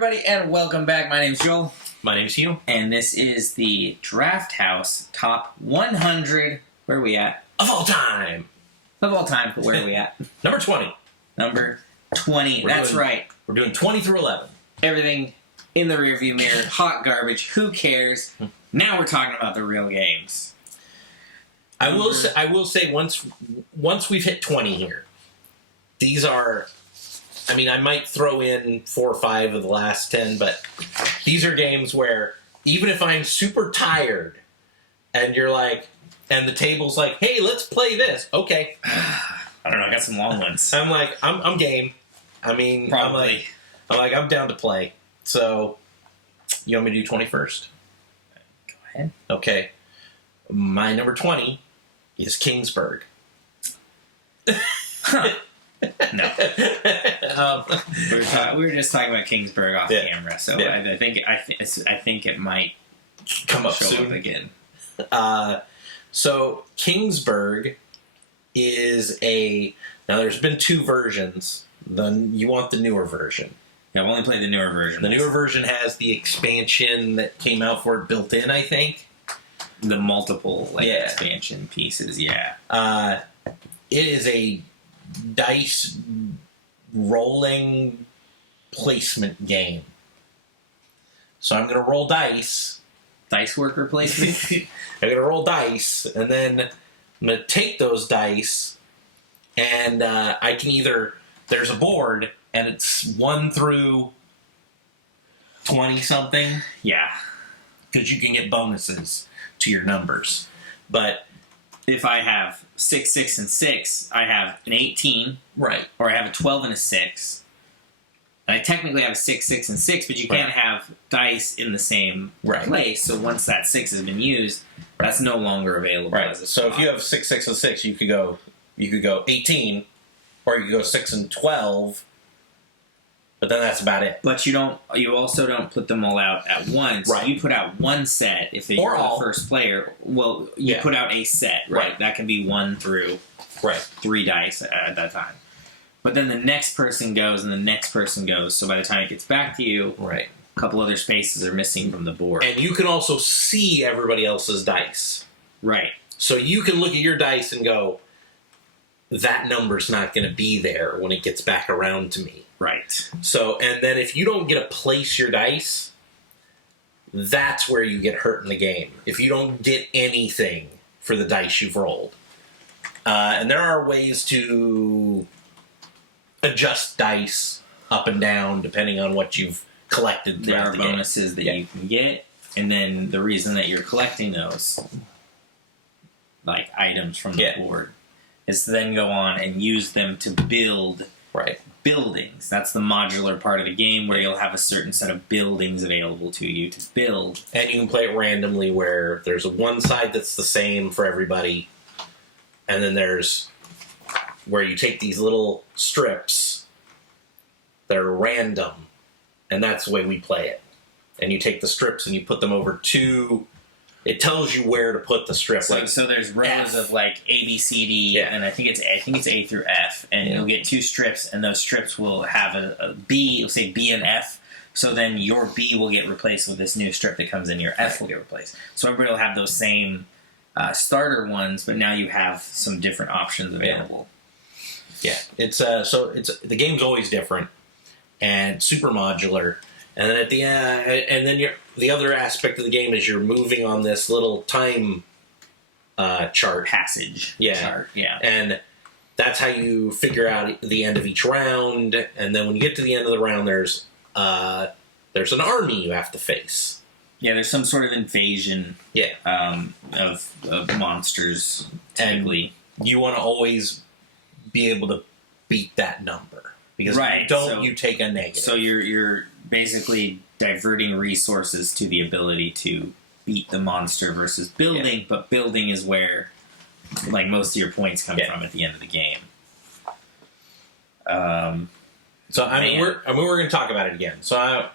everybody, and welcome back. My name's Joel. My name's Hugh. And this is the Drafthouse Top 100. Where are we at? Of all time. Of all time, but where are we at? Number 20. Number 20. That's right. We're doing 20 through 11. Everything in the rearview mirror. Hot garbage. Who cares? Now we're talking about the real games. I will say once we've hit 20 here, these are... I mean, I might throw in 4 or 5 of the last 10, but these are games where even if I'm super tired and you're like, and the table's like, hey, let's play this. Okay. I don't know. I got some long ones. I'm like, I'm game. I mean, Probably. I'm down to play. So, you want me to do 20 first? Go ahead. Okay. My number 20 is Kingsburg. Huh. No. We were just talking about Kingsburg off camera, so yeah. I think it might come up show soon up again. So Kingsburg is now there's been 2 versions. You want the newer version. Yeah, I've only played the newer version. The newer version has the expansion that came out for it built in, I think. The multiple expansion pieces, yeah. It is a dice rolling placement game. So I'm going to roll dice. Dice worker placement? I'm going to roll dice, and then I'm going to take those dice, and I can either... There's a board, and it's 1 through 20-something. Yeah. Because you can get bonuses to your numbers. But... if I have 6, 6, and 6, I have an 18. Right. Or I have a 12 and a 6. And I technically have a 6, 6, and 6, but you can't have dice in the same place. So once that 6 has been used, that's no longer available as a So spot. if you have 6, 6, and 6, you could go 18, or you could go 6 and 12. But then that's about it. But you also don't put them all out at once. Right. You put out one set if you're the first player. Well, you put out a set, right? That can be 1 through 3 dice at that time. But then the next person goes, and the next person goes. So by the time it gets back to you, a couple other spaces are missing from the board. And you can also see everybody else's dice. Right. So you can look at your dice and go, that number's not going to be there when it gets back around to me. Right. So, and then if you don't get to place your dice, that's where you get hurt in the game. If you don't get anything for the dice you've rolled. And there are ways to adjust dice up and down depending on what you've collected throughout the game. There are bonuses that you can get, and then the reason that you're collecting those, like items from the board, is to then go on and use them to build buildings. That's the modular part of the game where you'll have a certain set of buildings available to you to build. And you can play it randomly where there's one side that's the same for everybody, and then there's where you take these little strips that are random, and that's the way we play it. And you take the strips and you put them over 2... It tells you where to put the strip. So there's rows of like A, B, C, D, and I think it's A through F, and you'll get 2 strips, and those strips will have a B. It'll say B and F. So then your B will get replaced with this new strip that comes in. Your F will get replaced. So everybody will have those same starter ones, but now you have some different options available. Yeah, it's the game's always different and super modular. And then at the end, the other aspect of the game is you're moving on this little time chart. Passage chart, And that's how you figure out the end of each round. And then when you get to the end of the round, there's an army you have to face. Yeah, there's some sort of invasion of monsters, typically. And you want to always be able to beat that number. Because if you don't, you take a negative. So you're basically diverting resources to the ability to beat the monster versus building, but building is where like most of your points come from at the end of the game. So we're going to talk about it again. So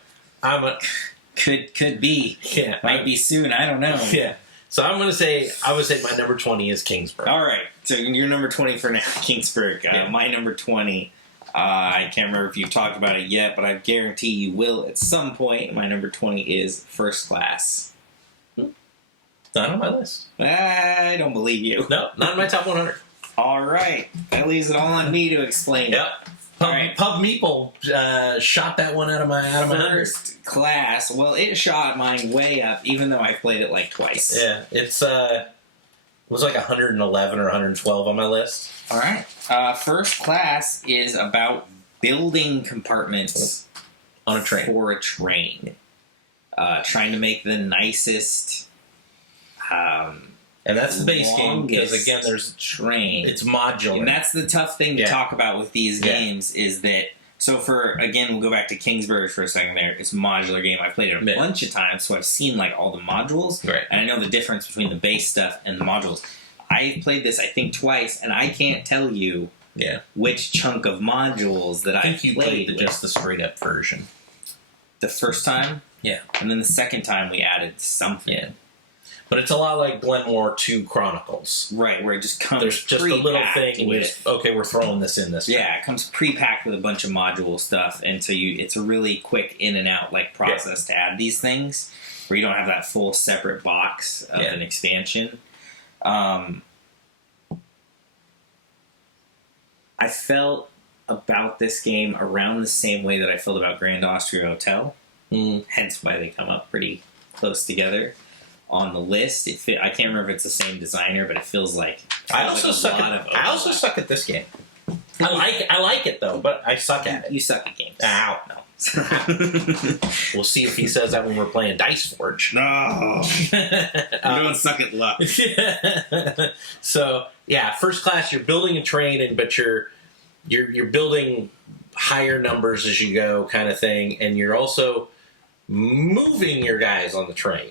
could be might be soon. I don't know. Yeah. So I would say my number 20 is Kingsburg. All right. So your number 20 for now, Kingsburg. My number 20 I can't remember if you've talked about it yet, but I guarantee you will at some point. My number 20 is First Class. Not on my list. I don't believe you. No, not in my top 100. All right. That leaves it all on me to explain it. Yep. Pub Meeple shot that one out of my First Class. Well, it shot mine way up, even though I played it like twice. Yeah, it was like 111 or 112 on my list. All right. First Class is about building compartments on a train. For a train. Trying to make the nicest. And that's the base game because again, there's train. It's modular, and that's the tough thing to talk about with these games is that. So we'll go back to Kingsbury for a second. There, it's a modular game. I played it a bunch of times, so I've seen like all the modules, right. And I know the difference between the base stuff and the modules. I played this, I think, twice, and I can't tell you which chunk of modules that I think you played just the straight up version. The first time, and then the second time we added something. Yeah. But it's a lot like Glenmore 2 Chronicles. Right, where it just comes There's just a little thing with, okay, we're throwing this in this time. Yeah, it comes pre-packed with a bunch of module stuff, and so it's a really quick in and out process to add these things, where you don't have that full separate box of an expansion. I felt about this game around the same way that I felt about Grand Austria Hotel, hence why they come up pretty close together. On the list, I can't remember if it's the same designer, but it feels like I also suck at this game. I like it though, but I suck at it. You suck at games. Ow, no. We'll see if he says that when we're playing Dice Forge. No, you don't suck at luck. So First Class, you're building a train, but you're building higher numbers as you go, kind of thing, and you're also moving your guys on the train.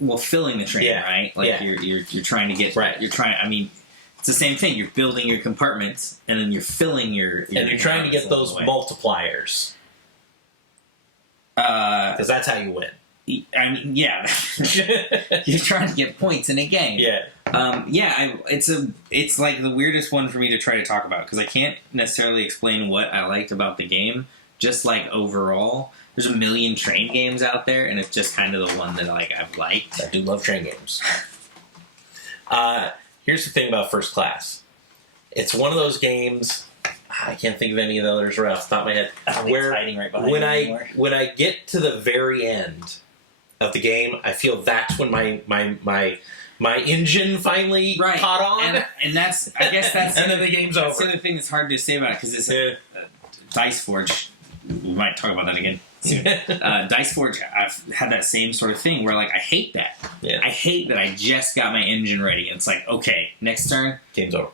Well, filling the train, right? You're trying to get right. You're trying. I mean, it's the same thing. You're building your compartments, and then you're filling your and you're trying to get those multipliers. Because that's how you win. I mean, you're trying to get points in a game. It's like the weirdest one for me to try to talk about because I can't necessarily explain what I liked about the game. Just like overall. There's a million train games out there, and it's just kind of the one that I've liked. I do love train games. Here's the thing about First Class. It's one of those games. I can't think of any of the others right off the top of my head. Where hiding right behind when I get to the very end of the game, I feel that's when my engine finally caught on, and that's I guess that's and then the game's over. That's the other thing that's hard to say about it because it's Dice Forge. We might talk about that again soon. Dice Forge, I've had that same sort of thing where I hate that. Yeah. I hate that I just got my engine ready. And it's like, okay, next turn, game's over.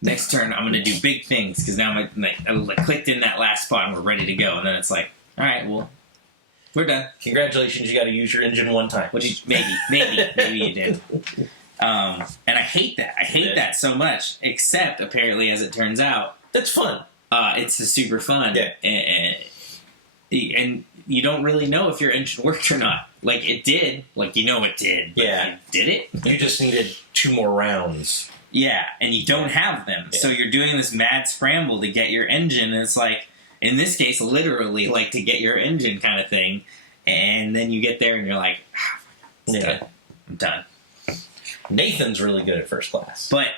Next turn, I'm going to do big things because now I clicked in that last spot and we're ready to go. And then it's like, all right, well, we're done. Congratulations, you got to use your engine one time. Maybe you did. And I hate that. I hate that so much. Except apparently, as it turns out, that's fun. It's super fun. Yeah. And you don't really know if your engine worked or not. It did. It did. Yeah. Did it? You just needed 2 more rounds. Yeah, and you don't have them. Yeah. So you're doing this mad scramble to get your engine, and it's in this case, literally, to get your engine kind of thing. And then you get there and you're like, done. I'm done. Nathan's really good at First Class. But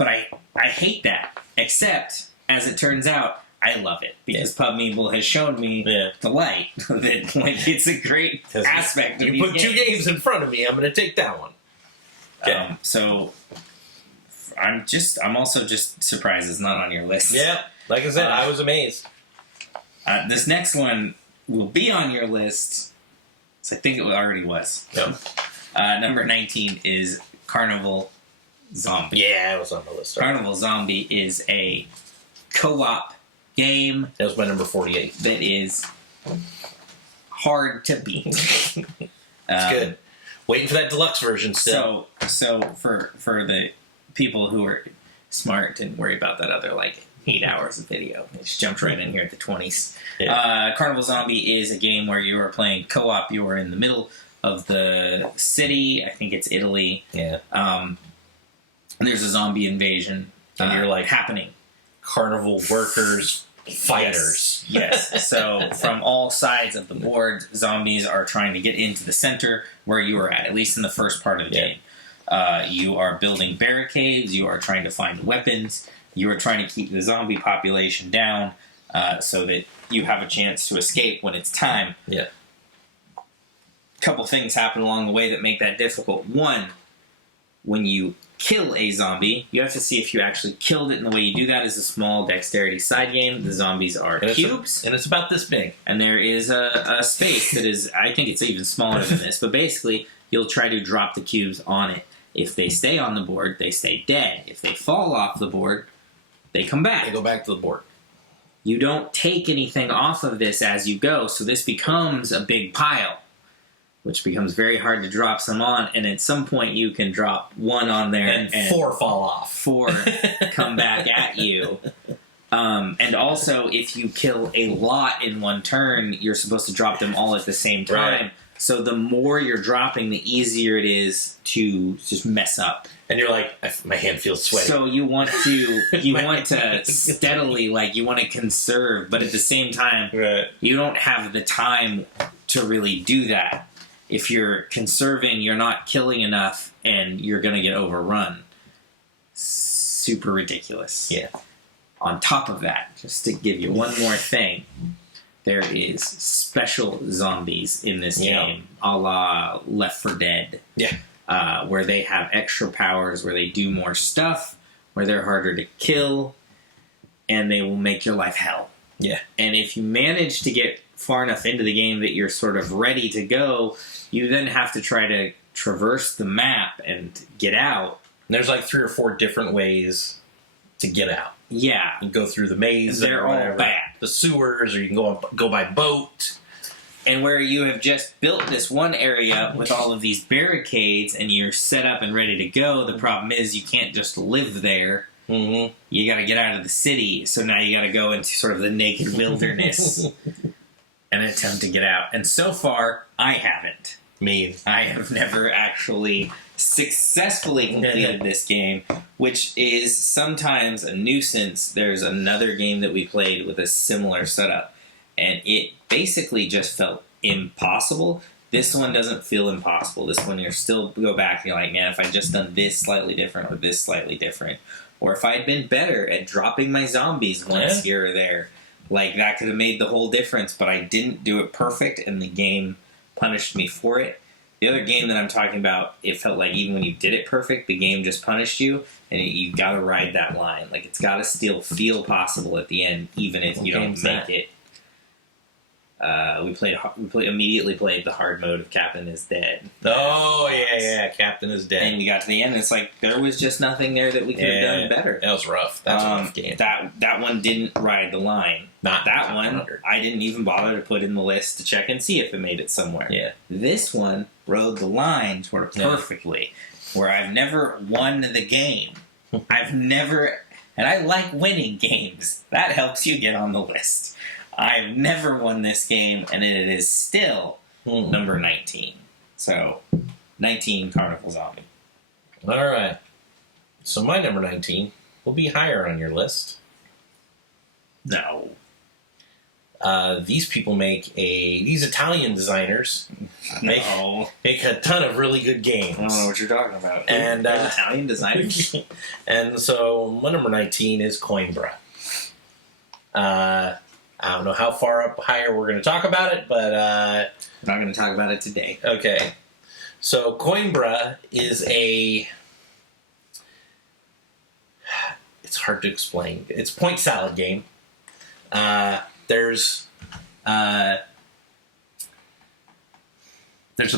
I hate that. Except, as it turns out, I love it because Pub Meeple has shown me the light that it's a great aspect of these games. You put 2 games in front of me, I'm going to take that one. Okay. So I'm also just surprised it's not on your list. Yeah, like I said, I was amazed. This next one will be on your list. So I think it already was. Yep. Number 19 is Carnival Zombie. Yeah, it was on the list. Carnival Zombie is a co-op game. That was my number 48. That is hard to beat. It's good. Waiting for that deluxe version still. So for the people who are smart, didn't worry about that other 8 hours of video. They just jumped right in here at the 20s. Yeah. Carnival Zombie is a game where you are playing co-op. You are in the middle of the city. I think it's Italy. Yeah. And there's a zombie invasion and you're happening. Carnival workers fighters. Yes. So from all sides of the board, zombies are trying to get into the center where you are at least in the first part of the game. You are building barricades. You are trying to find weapons. You are trying to keep the zombie population down so that you have a chance to escape when it's time. Yeah. Couple things happen along the way that make that difficult. One, when you kill a zombie, you have to see if you actually killed it, and the way you do that is a small dexterity side game. The zombies are cubes. And it's about this big. And there is a space that is, I think it's even smaller than this, but basically you'll try to drop the cubes on it. If they stay on the board, they stay dead. If they fall off the board, they come back. They go back to the board. You don't take anything off of this as you go, so this becomes a big pile, which becomes very hard to drop some on, and at some point you can drop one on there and 4 fall off. 4 come back at you. And also, if you kill a lot in one turn, you're supposed to drop them all at the same time. Right. So the more you're dropping, the easier it is to just mess up. And you're like, my hand feels sweaty. So you want to steadily, like, you want to conserve, but at the same time, you don't have the time to really do that. If you're conserving, you're not killing enough, and you're going to get overrun. Super ridiculous. Yeah. On top of that, just to give you one more thing, there is special zombies in this game, a la Left 4 Dead. Yeah. Where they have extra powers, where they do more stuff, where they're harder to kill, and they will make your life hell. Yeah. And if you manage to get far enough into the game that you're sort of ready to go, you then have to try to traverse the map and get out. And there's like 3 or 4 different ways to get out. Yeah. You can go through the maze. They're all bad. The sewers, or you can go by boat. And where you have just built this one area with all of these barricades and you're set up and ready to go, the problem is you can't just live there. Mm-hmm. You got to get out of the city. So now you got to go into sort of the naked wilderness and attempt to get out. And so far, I haven't. I have never actually successfully completed this game, which is sometimes a nuisance. There's another game that we played with a similar setup, and it basically just felt impossible. This one doesn't feel impossible. This one, you're still go back and you're like, man, if I'd just done this slightly different or this slightly different, or if I'd been better at dropping my zombies once here or there, like that could have made the whole difference, but I didn't do it perfect, and the game punished me for it. The other game that I'm talking about, it felt like even when you did it perfect, the game just punished you, and you got to ride that line. Like, it's got to still feel possible at the end, even if you don't make it. We immediately played the hard mode of Captain is Dead. Oh, yeah, Captain is Dead. And we got to the end, and it's like, there was just nothing there that we could have done better. That was rough. That's a rough game. That one didn't ride the line. Not that one, I didn't even bother to put in the list to check and see if it made it somewhere. Yeah. This one rode the line sort of perfectly, where I've never won the game. And I like winning games. That helps you get on the list. I've never won this game, and it is still number 19. So, 19 Carnival Zombie. All right. So my number 19 will be higher on your list. No. These people these Italian designers make a ton of really good games. I don't know what you're talking about. And Italian designers? And so my number 19 is Coimbra. I don't know how far up higher we're going to talk about it, but we're not going to talk about it today. Okay. So Coimbra is it's hard to explain. It's a point salad game. There's a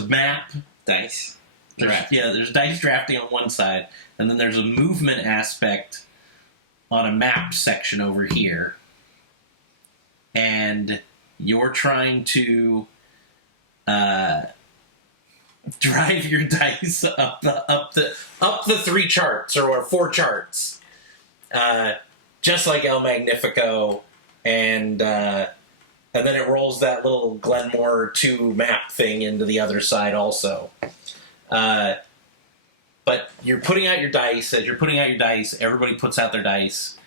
map. Dice. There's dice drafting on one side, and then there's a movement aspect on a map section over here. And you're trying to drive your dice up the 3 charts or 4 charts, just like El Magnifico, and then it rolls that little Glenmore 2 map thing into the other side also. But you're putting out your dice. As you're putting out your dice, everybody puts out their dice.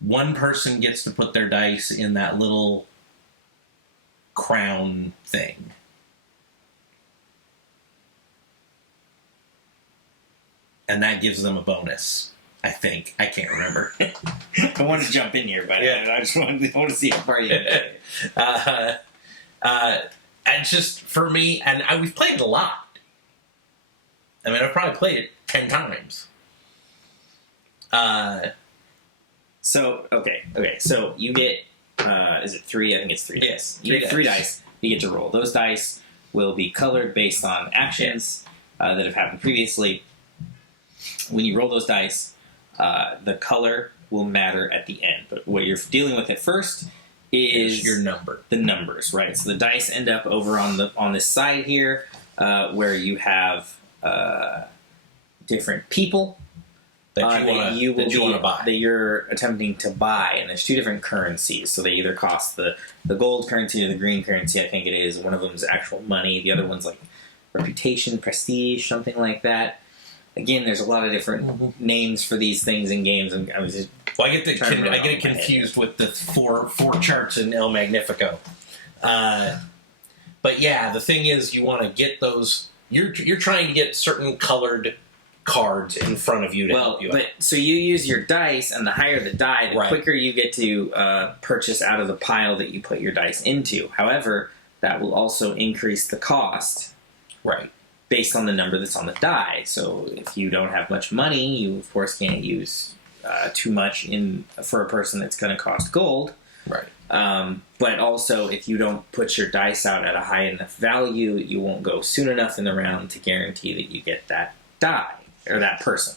one person gets to put their dice in that little crown thing. And that gives them a bonus, I think. I can't remember. I want to jump in here, but I just want to see how far you can get. And just, for me, and we've played it a lot. I mean, I've probably played it 10 times. So you get, is it 3? I think it's 3 dice. Yes, You get 3 dice. You get to roll. Those dice will be colored based on actions that have happened previously. When you roll those dice, the color will matter at the end. But what you're dealing with at first is your number. The numbers, right? So the dice end up over on this side here, where you have different people that you want to buy. That you're attempting to buy, and there's 2 different currencies. So they either cost the gold currency or the green currency, I think it is. One of them is actual money. The other one's like reputation, prestige, something like that. Again, there's a lot of different names for these things in games, and I was just I get it confused with the four charts in El Magnifico. But yeah, the thing is, you want to get those. You're trying to get certain colored cards in front of you to help you out. So you use your dice, and the higher the die, the quicker you get to purchase out of the pile that you put your dice into. However, that will also increase the cost. Right. Based on the number that's on the die. So if you don't have much money, you of course can't use too much for a person that's going to cost gold. Right. But also, if you don't put your dice out at a high enough value, you won't go soon enough in the round to guarantee that you get that die or that person.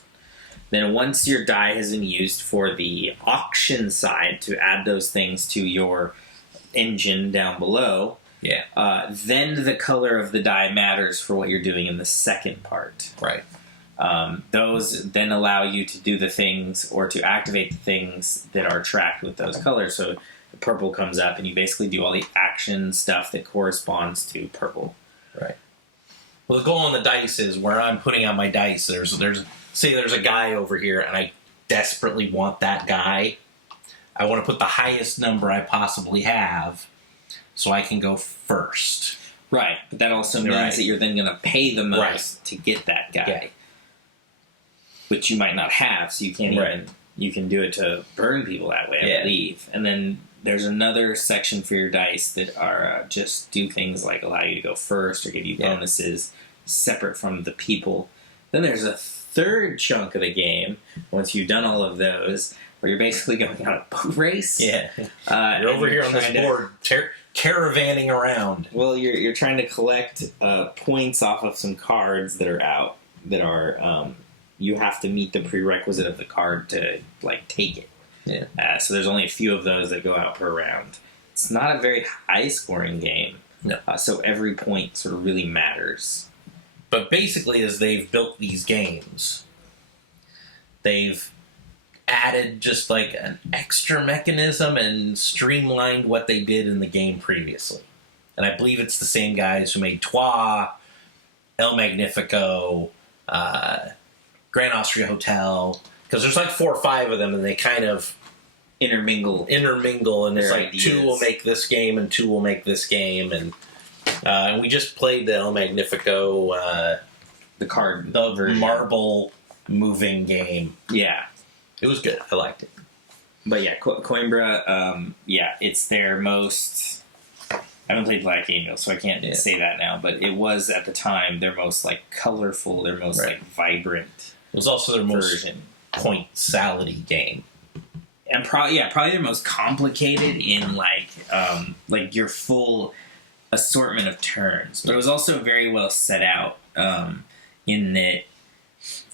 Then once your die has been used for the auction side to add those things to your engine down below, then the color of the die matters for what you're doing in the second part. Right. Those then allow you to do the things or to activate the things that are tracked with those colors. So the purple comes up, and you basically do all the action stuff that corresponds to purple. Right. Well, the goal on the dice is where I'm putting out my dice. There's a guy over here, and I desperately want that guy. I want to put the highest number I possibly have, so I can go first. Right, but that also means that you're then going to pay the most to get that guy. Yeah. Which you might not have, so you can't even... You can do it to burn people that way, I believe. And then there's another section for your dice that are just do things like allow you to go first or give you bonuses separate from the people. Then there's a third chunk of the game, once you've done all of those, where you're basically going on a boat race. Yeah. You're over here on this board, caravanning around. Well, you're trying to collect points off of some cards that are out, that are... you have to meet the prerequisite of the card to, take it. Yeah. So there's only a few of those that go out per round. It's not a very high-scoring game. No. So every point sort of really matters. But basically, as they've built these games, they've added just an extra mechanism and streamlined what they did in the game previously. And I believe it's the same guys who made Trois, El Magnifico, Grand Austria Hotel, because there's 4 or 5 of them, and they kind of intermingle, and it's ideas. 2 will make this game, and 2 will make this game, and we just played the El Magnifico, the version. Marble moving game. Yeah, it was good. I liked it. But yeah, Coimbra, it's their most... I haven't played Black Game Wheel, so I can't say that now, but it was, at the time, their most, colorful, their most, vibrant It was also their version. Most point salad-y game. And probably their most complicated in, your full assortment of turns. But it was also very well set out in that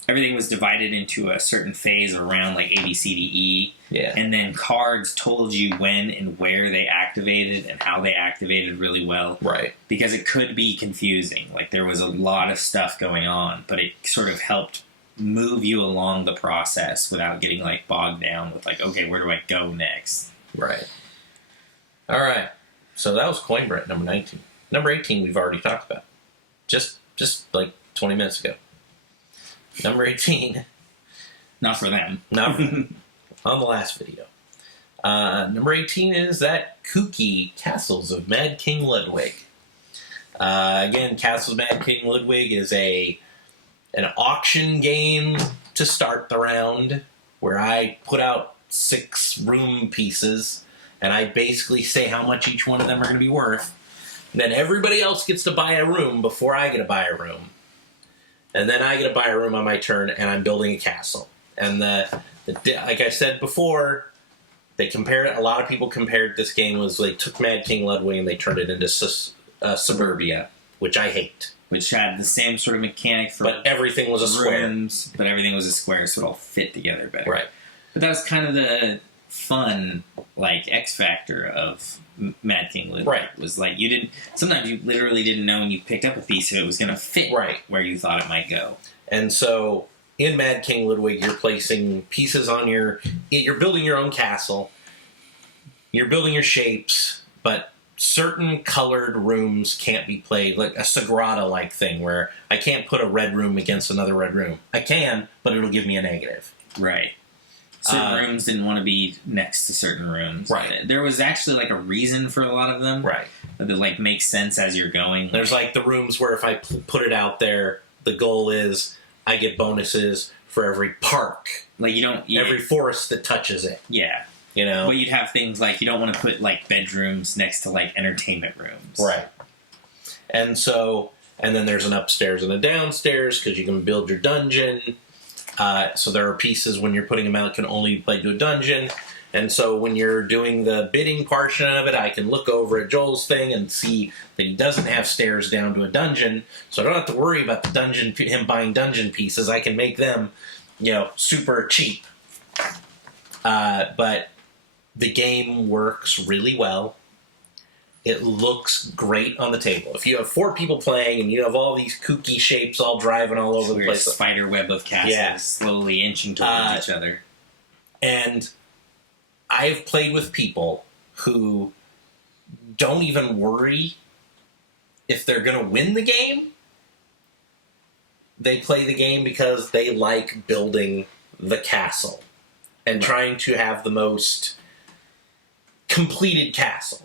everything was divided into a certain phase around, A, B, C, D, E. Yeah. And then cards told you when and where they activated and how they activated really well. Right. Because it could be confusing. There was a lot of stuff going on, but it sort of helped move you along the process without getting, bogged down with, okay, where do I go next? Right. All right. So that was Coimbra at number 19. Number 18 we've already talked about. Just 20 minutes ago. Number 18. Not for them. Not for them. On the last video. Number 18 is that kooky Castles of Mad King Ludwig. Again, Castles of Mad King Ludwig is an auction game to start the round where I put out 6 room pieces and I basically say how much each one of them are going to be worth. And then everybody else gets to buy a room before I get to buy a room. And then I get to buy a room on my turn and I'm building a castle. And like I said before, a lot of people compared this game they took Mad King Ludwig and they turned it into Suburbia, which I hate. Which had the same sort of mechanic for but everything was a square. But everything was a square, so it all fit together better. Right. But that was kind of the fun, like, X factor of Mad King Ludwig. Right. Was like sometimes you literally didn't know when you picked up a piece if it was going to fit where you thought it might go. And so in Mad King Ludwig, you're placing pieces on you're building your own castle. You're building your shapes, but certain colored rooms can't be played, like a Sagrada-like thing, where I can't put a red room against another red room. I can, but it'll give me a negative. Right. Certain rooms didn't want to be next to certain rooms. Right. There was actually, like, a reason for a lot of them. Right. That, like, makes sense as you're going. There's, like, the rooms where if I put it out there, the goal is I get bonuses for every park. Like, you don't... every forest that touches it. Yeah. You know? But you'd have things like, you don't want to put, like, bedrooms next to, like, entertainment rooms. Right. And then there's an upstairs and a downstairs, because you can build your dungeon. So there are pieces, when you're putting them out, can only be played to a dungeon. And so when you're doing the bidding portion of it, I can look over at Joel's thing and see that he doesn't have stairs down to a dungeon. So I don't have to worry about him buying dungeon pieces. I can make them, super cheap. But the game works really well. It looks great on the table. If you have 4 people playing and you have all these kooky shapes all driving all over the place. Spider web of castles slowly inching towards each other. And I've played with people who don't even worry if they're going to win the game. They play the game because they like building the castle and trying to have the most completed castle.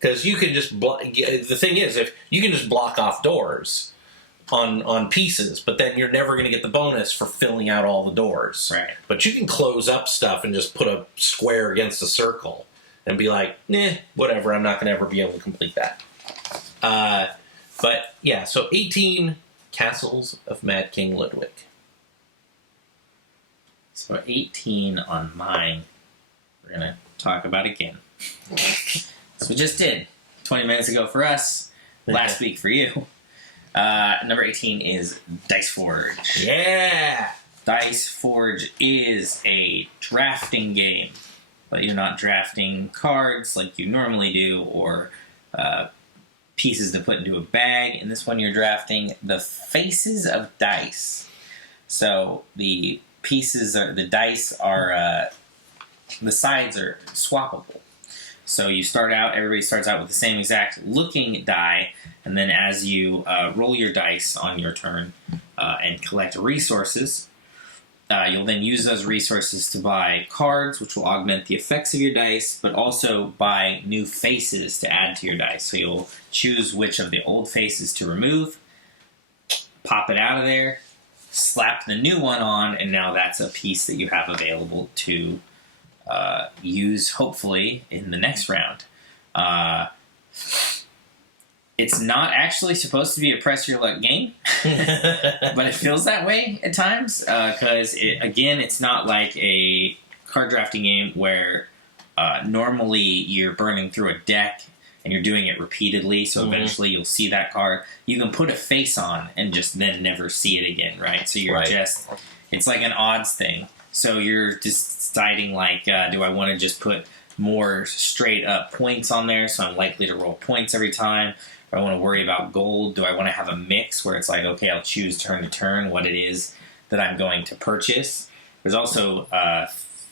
Because you can just the thing is, if you can just block off doors on pieces, but then you're never going to get the bonus for filling out all the doors. Right. But you can close up stuff and just put a square against a circle and be like, whatever, I'm not going to ever be able to complete that. But yeah, so 18 Castles of Mad King Ludwig. So 18 on mine, we're going to talk about again. So we just did 20 minutes ago for us, last week for you. Number 18 is Dice Forge. Yeah! Dice Forge is a drafting game, but you're not drafting cards like you normally do, or pieces to put into a bag. In this one, you're drafting the faces of dice. So the dice are, the sides are swappable. So everybody starts out with the same exact looking die, and then as you roll your dice on your turn and collect resources, you'll then use those resources to buy cards, which will augment the effects of your dice, but also buy new faces to add to your dice. So you'll choose which of the old faces to remove, pop it out of there, slap the new one on, and now that's a piece that you have available to use, hopefully, in the next round. It's not actually supposed to be a press your luck game, but it feels that way at times, because, it's not like a card drafting game where normally you're burning through a deck and you're doing it repeatedly, so eventually you'll see that card. You can put a face on and just then never see it again, right? So you're it's like an odds thing. So you're just deciding, like, do I want to just put more straight up points on there so I'm likely to roll points every time? Do I want to worry about gold? Do I want to have a mix where it's like, okay, I'll choose turn to turn what it is that I'm going to purchase? There's also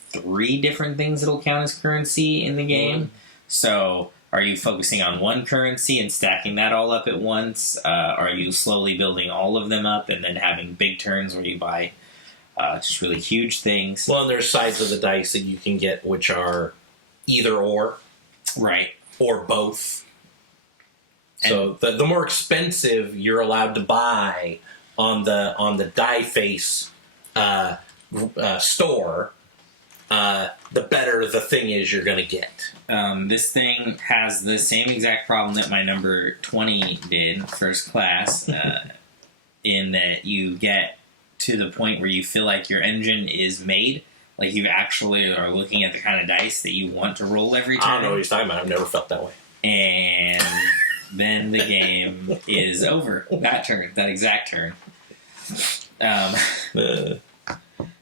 3 different things that'll count as currency in the game. So are you focusing on one currency and stacking that all up at once? Are you slowly building all of them up and then having big turns where you buy just really huge things? Well, and there's sides of the dice that you can get which are either or. Right. Or both. So the more expensive you're allowed to buy on the die face store, the better the thing is you're going to get. This thing has the same exact problem that my number 20 did, First Class, in that you get to the point where you feel like your engine is made. Like you actually are looking at the kind of dice that you want to roll every turn. I don't know what he's talking about. I've never felt that way. And then the game is over. That exact turn.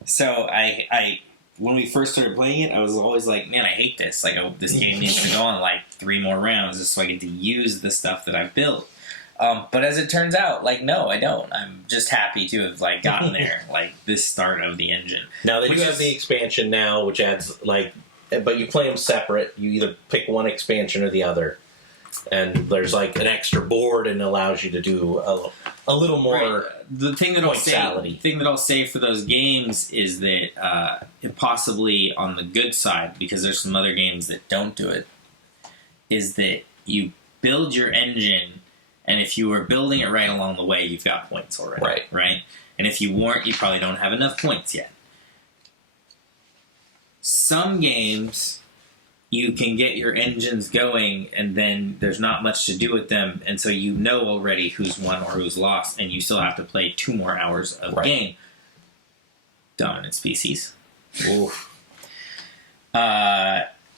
So I when we first started playing it, I was always like, man, I hate this. Like, this game needs to go on like 3 more rounds just so I get to use the stuff that I've built. But as it turns out, like, no, I don't. I'm just happy to have like gotten there, like this start of the engine. Now they do have the expansion now, which adds like, but you play them separate. You either pick one expansion or the other, and there's like an extra board and allows you to do a little more. Right. The thing that I'll say for those games is that possibly on the good side, because there's some other games that don't do it, is that you build your engine. And if you were building it right along the way, you've got points already. Right? And if you weren't, you probably don't have enough points yet. Some games, you can get your engines going, and then there's not much to do with them, and so you know already who's won or who's lost, and you still have to play 2 more hours of game. Dominant Species. Oof.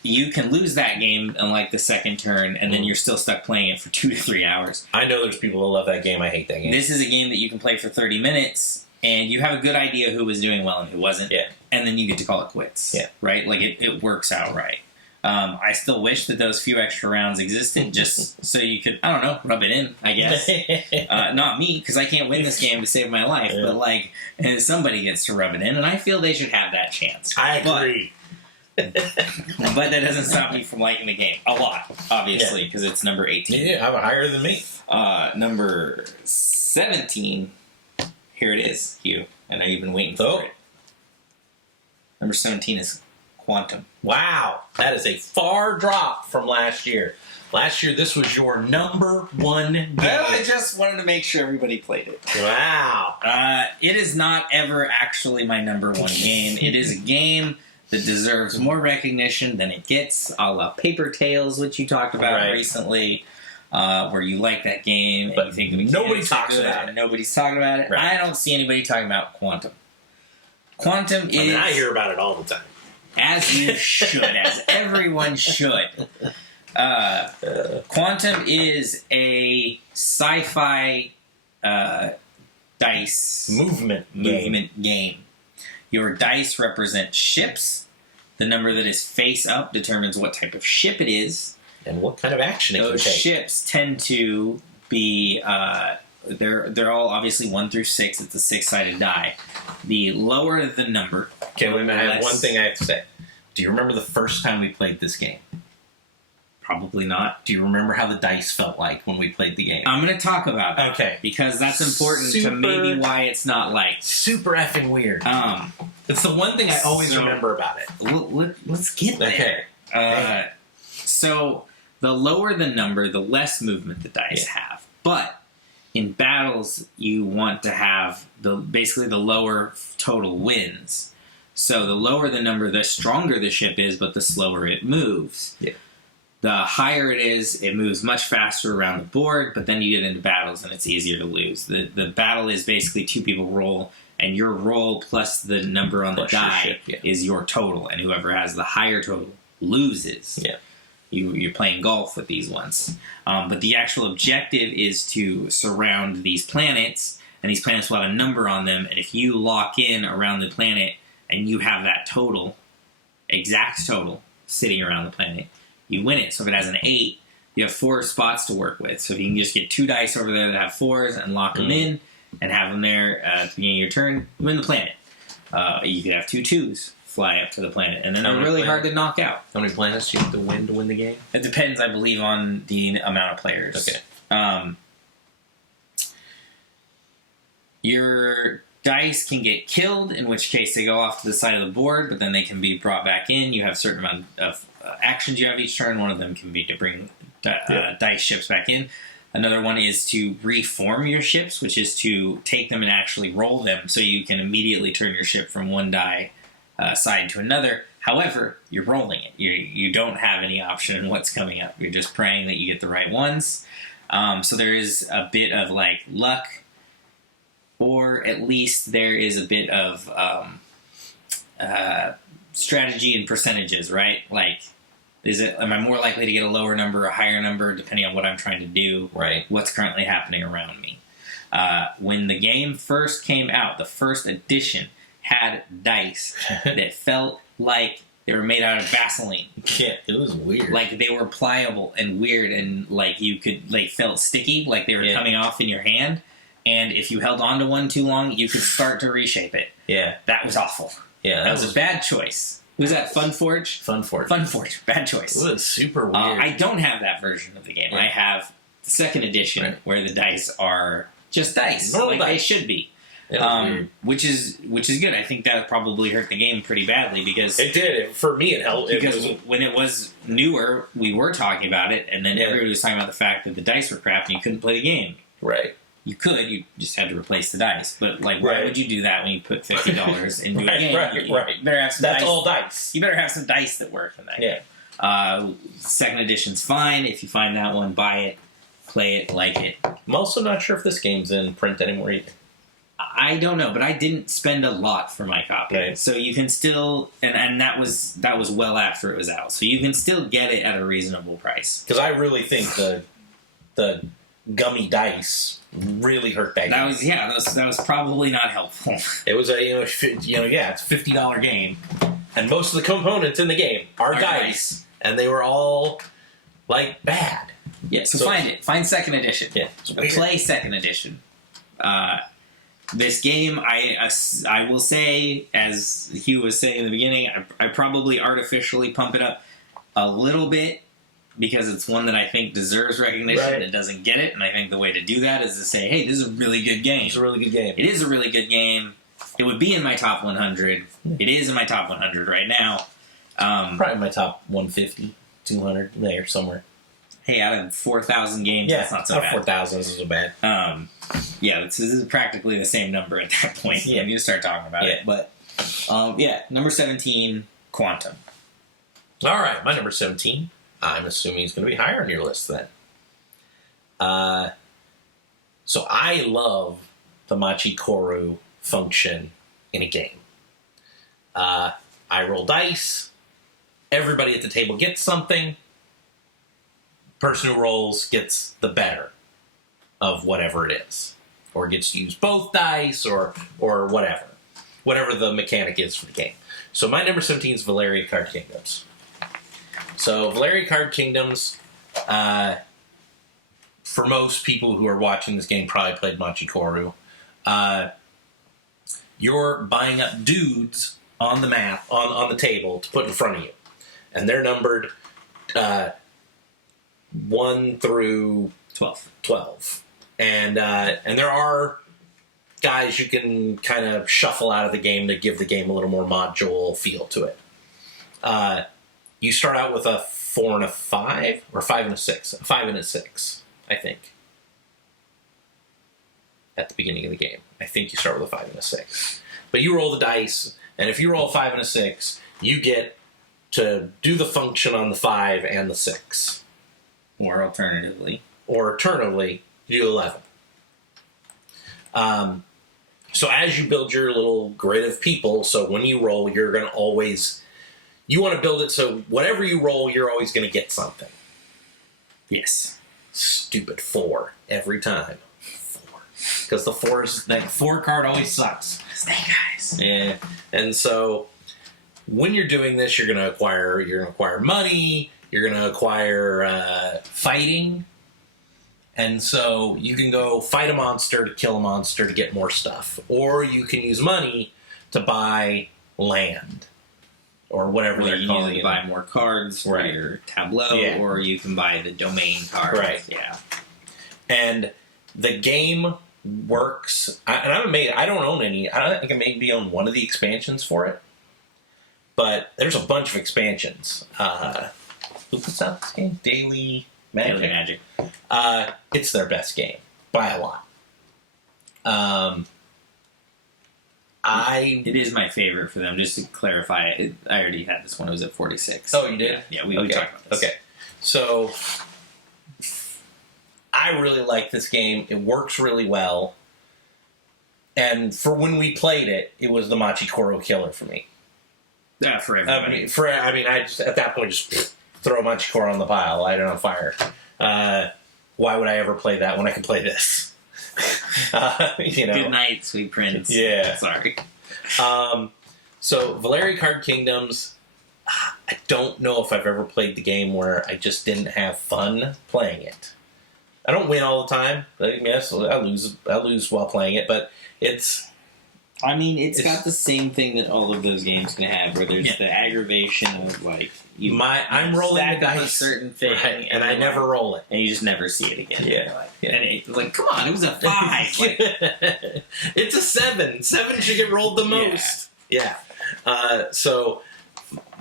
You can lose that game in like the second turn, and then you're still stuck playing it for 2 to 3 hours. I know there's people who love that game. I hate that game. This is a game that you can play for 30 minutes, and you have a good idea who was doing well and who wasn't. Yeah. And then you get to call it quits. Yeah. Right? Like, it works out right. I still wish that those few extra rounds existed just so you could, I don't know, rub it in, I guess. Not me, because I can't win this game to save my life, but like, somebody gets to rub it in, and I feel they should have that chance. I agree. But that doesn't stop me from liking the game. A lot, obviously, because it's number 18. Yeah, I'm higher than me. Number 17, here it is, Hugh. I know you've been waiting for it. Number 17 is Quantum. Wow, that is a far drop from last year. Last year, this was your number 1 game. Well, I just wanted to make sure everybody played it. Wow. It is not ever actually my number 1 game. It is a game that deserves more recognition than it gets, a la Paper Tales, which you talked about recently, where you like that game and but you think the nobody talks about it. Nobody's talking about it. Right. I don't see anybody talking about Quantum. Quantum is... I hear about it all the time. As you should, as everyone should. Quantum is a sci-fi dice movement game. Your dice represent ships. The number that is face up determines what type of ship it is. And what kind of action it can take. Those ships tend to be... They're all obviously 1 through 6. It's a 6-sided die. The lower the number... Okay, wait a minute. I have one thing I have to say. Do you remember the first time we played this game? Probably not. Do you remember how the dice felt like when we played the game? I'm going to talk about that. Okay. Because that's important to maybe why it's not liked. Super effing weird. It's the one thing I always remember about it. Let's get there. Okay. So, the lower the number, the less movement the dice have. But... in battles, you want to have basically the lower total wins. So the lower the number, the stronger the ship is, but the slower it moves. Yeah. The higher it is, it moves much faster around the board, but then you get into battles and it's easier to lose. The battle is basically 2 people roll, and your roll plus the number on the die is your total, and whoever has the higher total loses. Yeah. You're playing golf with these ones. But the actual objective is to surround these planets, and these planets will have a number on them, and if you lock in around the planet and you have that total, exact total, sitting around the planet, you win it. So if it has an 8, you have 4 spots to work with. So if you can just get 2 dice over there that have 4s and lock them in and have them there at the beginning of your turn, you win the planet. You could have 2 2s. Fly up to the planet, and then they're really hard to knock out. How many planets do you have to win the game? It depends, I believe, on the amount of players. Okay. Your dice can get killed, in which case they go off to the side of the board, but then they can be brought back in. You have a certain amount of actions you have each turn. One of them can be to bring dice ships back in. Another one is to reform your ships, which is to take them and actually roll them so you can immediately turn your ship from one die side to another. However, you're rolling it. You don't have any option in what's coming up. You're just praying that you get the right ones. So there is a bit of like luck, or at least there is a bit of strategy and percentages, right? Like, am I more likely to get a lower number or a higher number depending on what I'm trying to do? Right. What's currently happening around me? When the game first came out, the first edition had dice that felt like they were made out of Vaseline. Yeah, it was weird. Like they were pliable and weird, and like you could felt sticky, like they were coming off in your hand. And if you held on to one too long, you could start to reshape it. Yeah, that was awful. Yeah, that was a bad choice. Was that Funforge? Funforge. Bad choice. It was super weird. I don't have that version of the game. Yeah. I have the second edition where the dice are just dice, normal dice. They should be. Which is good. I think that probably hurt the game pretty badly because it did. For me, it helped. Because when it was newer, we were talking about it, and then everybody was talking about the fact that the dice were crap and you couldn't play the game. Right. You could. You just had to replace the dice. But like, why would you do that when you put $50 into a game? Right. You better have some That's dice. all dice. You better have some dice that work in that game. Second edition's fine. If you find that one, buy it, play it, like it. I'm also not sure if this game's in print anymore either. I don't know, but I didn't spend a lot for my copy, right. So you can still, and that was well after it was out, so you can still get it at a reasonable price. Because I really think the gummy dice really hurt that game. That was probably not helpful. It was it's a $50 game, and most of the components in the game are dice, and they were all like bad. Yeah, so find second edition. Yeah, play second edition. This game, I will say, as Hugh was saying in the beginning, I probably artificially pump it up a little bit because it's one that I think deserves recognition and doesn't get it. And I think the way to do that is to say, hey, this is a really good game. It's a really good game. It is a really good game. It would be in my top 100. It is in my top 100 right now. Probably my top 150, 200, there somewhere. Hey, out of 4,000 games, that's not so bad. 4,000 isn't so bad. This is practically the same number at that point when you start talking about it. But, number 17, Quantum. All right, my number 17. I'm assuming it's going to be higher on your list then. So I love the Machi Koru function in a game. I roll dice. Everybody at the table gets something. Person who rolls gets the better of whatever it is, or gets to use both dice, or whatever the mechanic is for the game. So my number 17 is Valeria Card Kingdoms. So Valeria Card Kingdoms, for most people who are watching this game, probably played Machi Koru. You're buying up dudes on the map, on the table to put in front of you, and they're numbered 1 through 12. And there are guys you can kind of shuffle out of the game to give the game a little more module feel to it. You start out with a 4 and a 5, or 5 and a 6. A 5 and a 6, I think. At the beginning of the game. I think you start with a 5 and a 6. But you roll the dice, and if you roll a 5 and a 6, you get to do the function on the 5 and the 6. Or alternatively, you do 11. So as you build your little grid of people, so when you roll, you're going to always... You want to build it so whatever you roll, you're always going to get something. Yes. Stupid 4 every time. 4. Because the 4 card always sucks. Snake eyes. Yeah. And so when you're doing this, you're going to acquire money. You're going to acquire fighting. And so you can go fight a monster to kill a monster to get more stuff. Or you can use money to buy land. Or whatever they're calling it. You buy more cards for your tableau, or you can buy the domain cards. Right. Yeah. And the game works. And I'm amazed. I don't own any. I think I maybe own one of the expansions for it. But there's a bunch of expansions. Who puts out this game? Daily Magic. It's their best game by a lot. It is my favorite for them. Just to clarify, I already had this one. It was at 46. Oh, you did? Yeah, we talked about this. Okay, so I really like this game. It works really well. And for when we played it, it was the Machikoro killer for me. Yeah, for everybody. I just at that point just throw Machikoro on the pile, light it on fire. Why would I ever play that when I can play this? Good night, sweet prince. Yeah. Sorry. So Valeri Card Kingdoms, I don't know if I've ever played the game where I just didn't have fun playing it. I don't win all the time. Yes, I lose while playing it, but it's got the same thing that all of those games can have, where there's the aggravation of like I'm rolling the dice a certain thing, right, and I never roll it, and you just never see it again. Yeah, and it's like, come on, it was a 5. It's a 7. 7 should get rolled the most. Yeah. So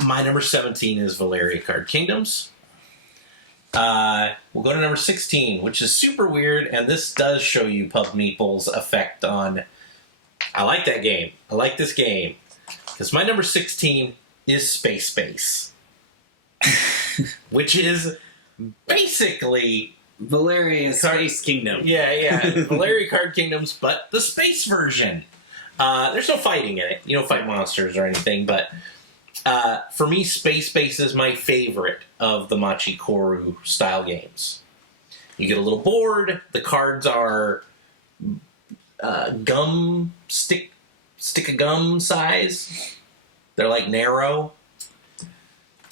my number 17 is Valeri Card Kingdoms. We'll go to number 16, which is super weird, and this does show you Pub Meeple's effect on. I like that game. I like this game. Because my number 16 is Space Base. Which is basically Valeri Space Kingdom. Yeah. Valeri Card Kingdoms, but the space version. There's no fighting in it. You don't fight monsters or anything, but for me, Space Base is my favorite of the Machikoru style games. You get a little board. The cards are gum stick of gum size. They're like narrow,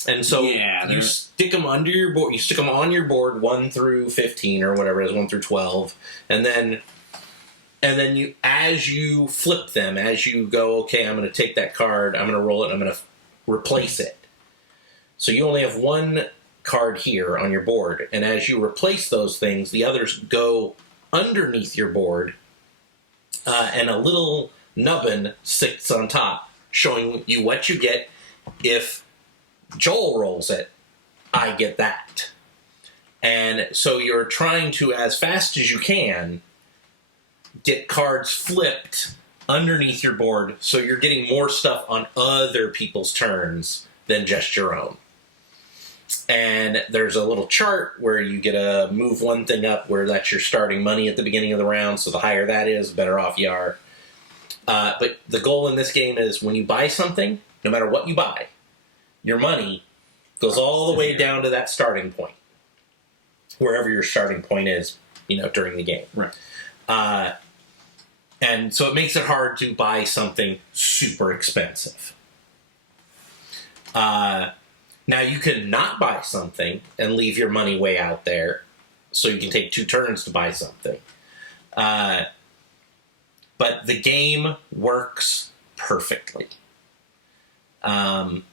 and so you stick them under your board. You stick them on your board 1 through 15 or whatever it is, 1 through 12, and then you, as you flip them, as you go, okay, I'm going to take that card, I'm going to roll it, I'm going to replace it. So you only have one card here on your board, and as you replace those things, the others go underneath your board. And a little nubbin sits on top, showing you what you get. If Joel rolls it, I get that. And so you're trying to, as fast as you can, get cards flipped underneath your board, so you're getting more stuff on other people's turns than just your own. And there's a little chart where you get to move one thing up, where that's your starting money at the beginning of the round, so the higher that is, the better off you are. But the goal in this game is when you buy something, no matter what you buy, your money goes all the way down to that starting point, wherever your starting point is, during the game. Right. And so it makes it hard to buy something super expensive. Now, you can not buy something and leave your money way out there, so you can take 2 turns to buy something. But the game works perfectly. Again,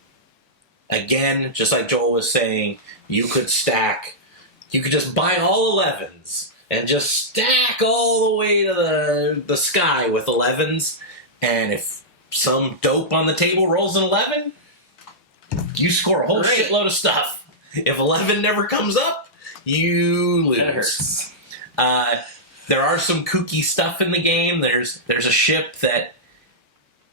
just like Joel was saying, you could just buy all 11s and just stack all the way to the sky with 11s, and if some dope on the table rolls an 11... you score a whole shitload of stuff. If 11 never comes up, you lose. That hurts. There are some kooky stuff in the game. There's a ship that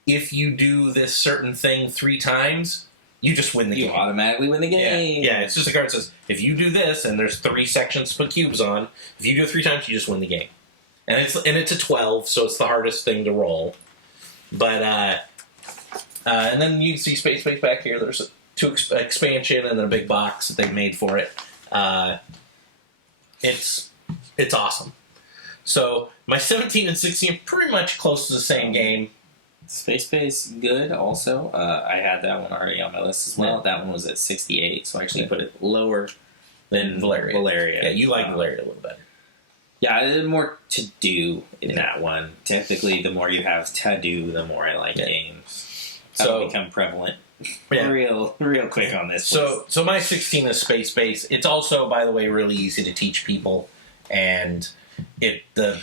if you do this certain thing 3 times, you just win the game. You automatically win the game. Yeah, it's just a card that says, if you do this, and there's 3 sections to put cubes on, if you do it 3 times, you just win the game. And it's a 12, so it's the hardest thing to roll. But, and then you see Space back here. There's 2 expansion and then a big box that they've made for it. It's awesome. So my 17 and 16 are pretty much close to the same game. Space Base, good also. I had that one already on my list as well. That one was at 68, so I actually put it lower than Valeria. Yeah, you like Valeria a little better. Yeah, there's more to do in that one. Typically, the more you have to do, the more I like games. So become prevalent. Real quick on this. So my 16 is Space Base. It's also, by the way, really easy to teach people, and the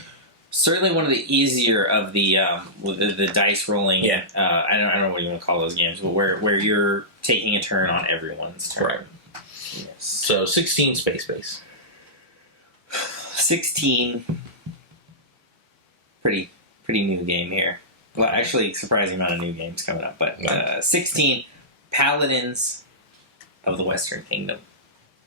certainly one of the easier of the with the dice rolling. Yeah. I don't know what you want to call those games, but where you're taking a turn on everyone's turn. Right. Yes. So 16 space base. 16. Pretty new game here. Well, actually, surprising amount of new games coming up, but 16 Paladins of the Western Kingdom.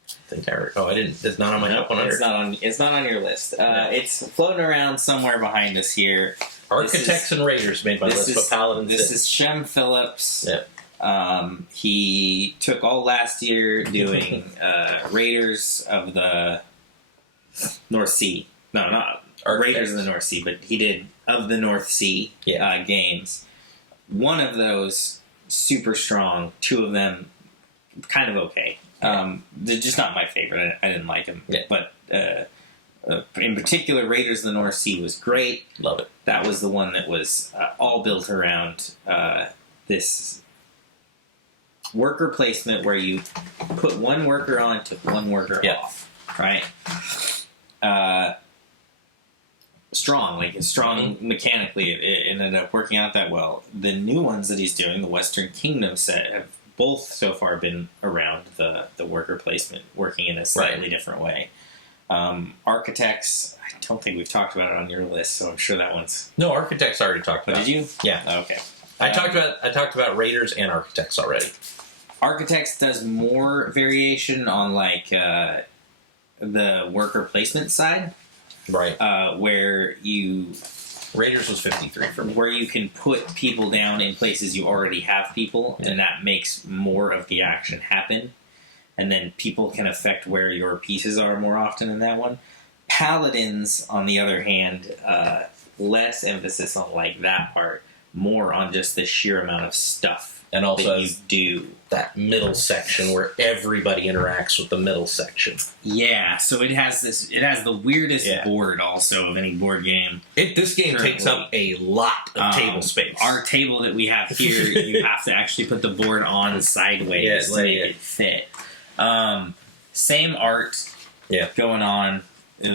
I think I didn't. It's not on my top 100. It's not on your list. It's floating around somewhere behind us here. Architects and Raiders made my list, but Paladins. This is Shem Phillips. Yep. He took all last year doing Raiders of the North Sea. No, not Raiders of the North Sea, but he did of the North Sea games. One of those super strong. Two of them kind of okay. They're just not my favorite. I didn't like them. Yeah. But in particular, Raiders of the North Sea was great. Love it. That was the one that was all built around this worker placement where you put one worker on, took one worker off. Right? Strong mechanically. It ended up working out that well. The new ones that he's doing, the Western Kingdom set, have both so far been around the worker placement, working in a slightly different way. Architects, I don't think we've talked about it on your list, so I'm sure that one's... No, Architects already talked about. Did you? Yeah. Okay. I talked about Raiders and Architects already. Architects does more variation on the worker placement side. Right. Where you... Raiders was 53 for me. Where you can put people down in places you already have people, and that makes more of the action happen. And then people can affect where your pieces are more often in that one. Paladins, on the other hand, less emphasis on that part, more on just the sheer amount of stuff and also that you do. That middle section where everybody interacts with the middle section. Yeah, so it has the weirdest board also of any board game. This game currently takes up a lot of table space. Our table that we have here, you have to actually put the board on sideways to make it fit. Same art going on.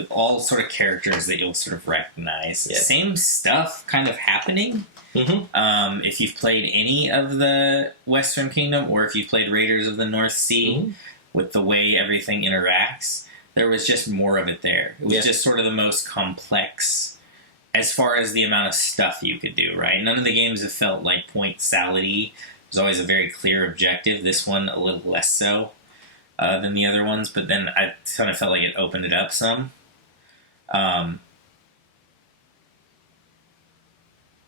All sort of characters that you'll sort of recognize. Yeah. Same stuff kind of happening. Mm-hmm. If you've played any of the Western Kingdom, or if you've played Raiders of the North Sea, with the way everything interacts, there was just more of it there. It was just sort of the most complex as far as the amount of stuff you could do, right? None of the games have felt like point salad-y. There's always a very clear objective. This one, a little less so than the other ones, but then I kind of felt like it opened it up some.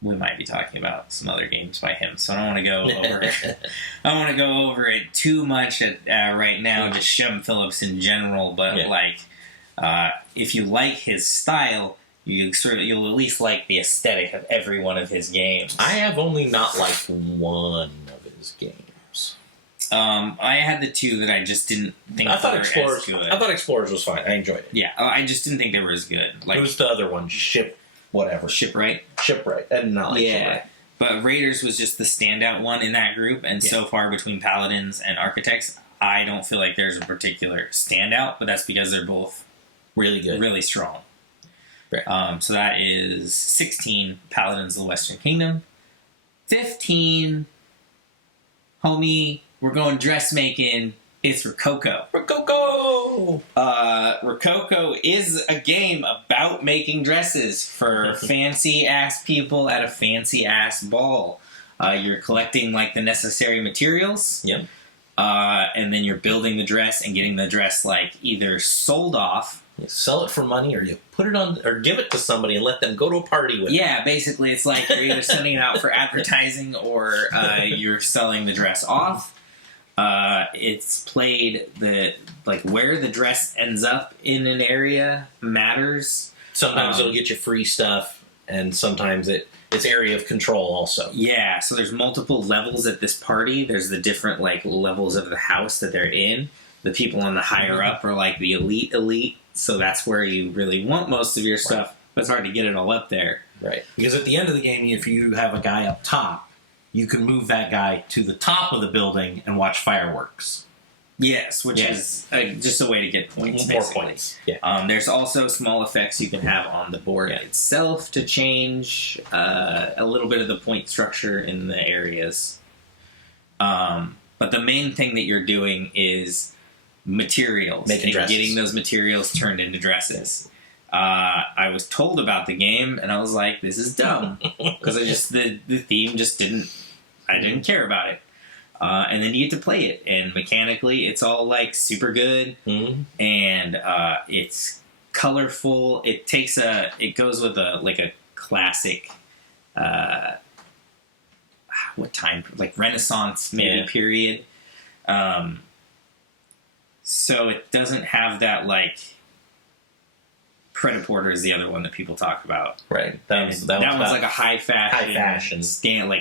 We might be talking about some other games by him, so I don't want to go over it. I don't want to go over it too much right now, just Shem Phillips in general, but if you like his style, you'll at least like the aesthetic of every one of his games. I have only not liked one of his games. I had the two that I just didn't think were as good. I thought Explorers was fine. I enjoyed it. Yeah, I just didn't think they were as good. Who's the other one? Whatever. Shipwright. Shipwright. I did not like Shipwright. But Raiders was just the standout one in that group, and so far between Paladins and Architects, I don't feel like there's a particular standout, but that's because they're both really good. Really strong. Right. So that is 16 Paladins of the Western Kingdom. 15, homie, we're going dressmaking. It's Rococo. Rococo! Rococo is a game about making dresses for fancy-ass people at a fancy-ass ball. You're collecting, the necessary materials. Yep. And then you're building the dress and getting the dress, either sold off. You sell it for money, or you put it on, or give it to somebody and let them go to a party with it. Yeah, basically, it's like you're either sending it out for advertising or you're selling the dress off. It's played where the dress ends up in an area matters. Sometimes it'll get you free stuff, and sometimes it's area of control also. Yeah, so there's multiple levels at this party. There's the different levels of the house that they're in. The people on the higher up are the elite, so that's where you really want most of your stuff, but it's hard to get it all up there. Right. Because at the end of the game, if you have a guy up top, you can move that guy to the top of the building and watch fireworks. Yes, which is just a way to get points. More basically. points. Yeah. There's also small effects you can have on the board itself to change a little bit of the point structure in the areas. But the main thing that you're doing is materials. Getting those materials turned into dresses. I was told about the game, and I was like, this is dumb. Because the theme just I didn't care about it. And then you get to play it, and mechanically, it's all like super good, and it's colorful. It goes with a classic, what time, like Renaissance maybe period. So it doesn't have that like. Pret-a-Porter is the other one that people talk about. Right. That one's like a high fashion,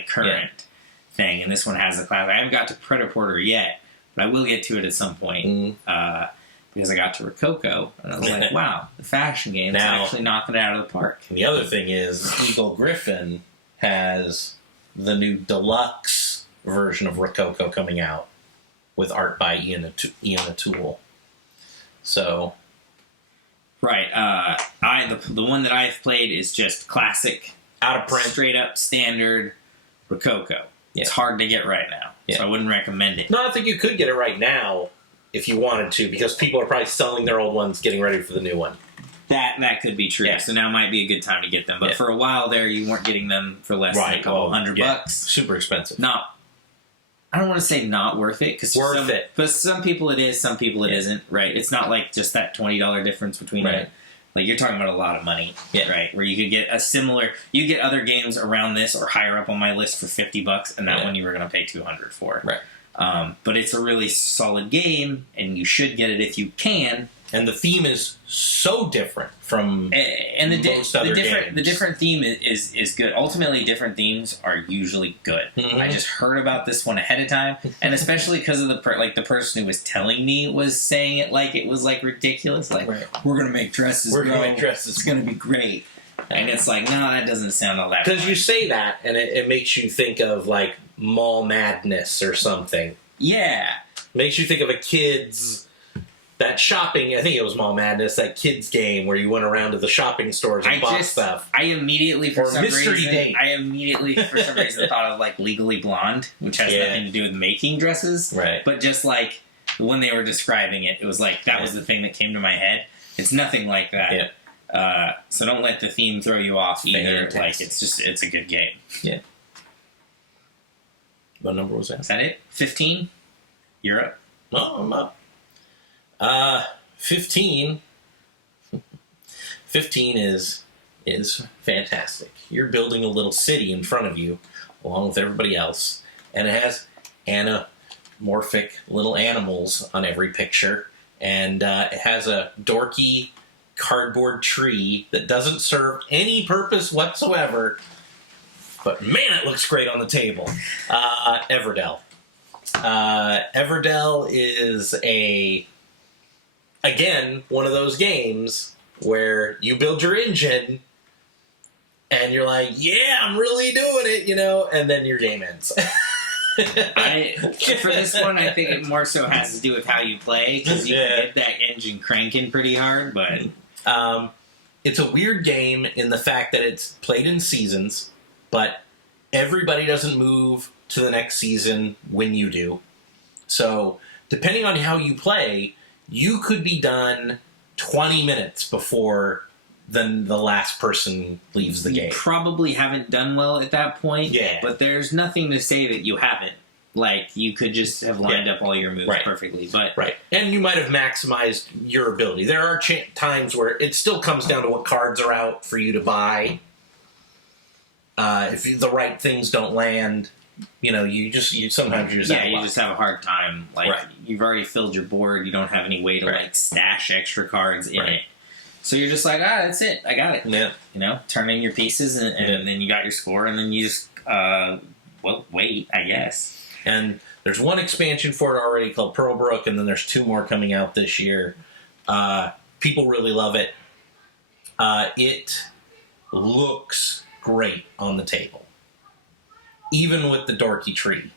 current thing, and this one has a class. I haven't got to Pret-a-Porter yet, but I will get to it at some point because I got to Rococo, and I was like, wow, the fashion game is actually knocking it out of the park. And the other thing is, Eagle Griffin has the new deluxe version of Rococo coming out with art by Ian O'Toole. So... Right. The one that I've played is just classic, out of print, straight up standard Rococo. It's hard to get right now, so I wouldn't recommend it. No, I think you could get it right now if you wanted to, because people are probably selling their old ones, getting ready for the new one. That could be true. Yeah. So now might be a good time to get them. But for a while there, you weren't getting them for less than a couple $100. Super expensive. I don't want to say not worth it, because for some people it is, some people it isn't, right? It's not like just that $20 difference between them. Like, you're talking about a lot of money, right? Where you could get you get other games around this or higher up on my list for $50, and that one you were going to pay $200 for. Right. But it's a really solid game, and you should get it if you can. And the theme is so different from most other games. The different theme is good. Ultimately, different themes are usually good. Mm-hmm. I just heard about this one ahead of time, and especially because of the person who was telling me was saying it like it was like ridiculous. Like, we're gonna make dresses. We're gonna make dresses. It's gonna be great. And it's like, no, that doesn't sound all that. Because you say that, and it makes you think of like Mall Madness or something. Yeah, makes you think of a kid's. That shopping, I think it was Mall Madness, that kids game where you went around to the shopping stores and bought stuff. I immediately, for some reason, thought of like Legally Blonde, which has nothing to do with making dresses. Right. But just like when they were describing it, it was like that was the thing that came to my head. It's nothing like that. Yeah. So don't let the theme throw you off either. Like, it's a good game. Yeah. What number was that? Is that it? 15? Europe? No, I'm up. 15. 15 is fantastic. You're building a little city in front of you, along with everybody else, and it has anamorphic little animals on every picture, and it has a dorky cardboard tree that doesn't serve any purpose whatsoever, but man, it looks great on the table. Everdell. Everdell is again, one of those games where you build your engine and you're like, yeah, I'm really doing it, and then your game ends. For this one, I think it more so has to do with how you play, because you can get that engine cranking pretty hard, but... it's a weird game in the fact that it's played in seasons, but everybody doesn't move to the next season when you do. So, depending on how you play... You could be done 20 minutes before the last person leaves the game. You probably haven't done well at that point. Yeah. But there's nothing to say that you haven't. Like, you could just have lined up all your moves perfectly. But and you might have maximized your ability. There are times where it still comes down to what cards are out for you to buy. If the right things don't land... sometimes you just have a hard time. Like, you've already filled your board. You don't have any way to like stash extra cards in it. So you're just like, that's it. I got it. Yeah. Turn in your pieces, and then you got your score, and then you just wait, I guess. And there's one expansion for it already called Pearlbrook, and then there's 2 more coming out this year. People really love it. It looks great on the table. Even with the dorky tree.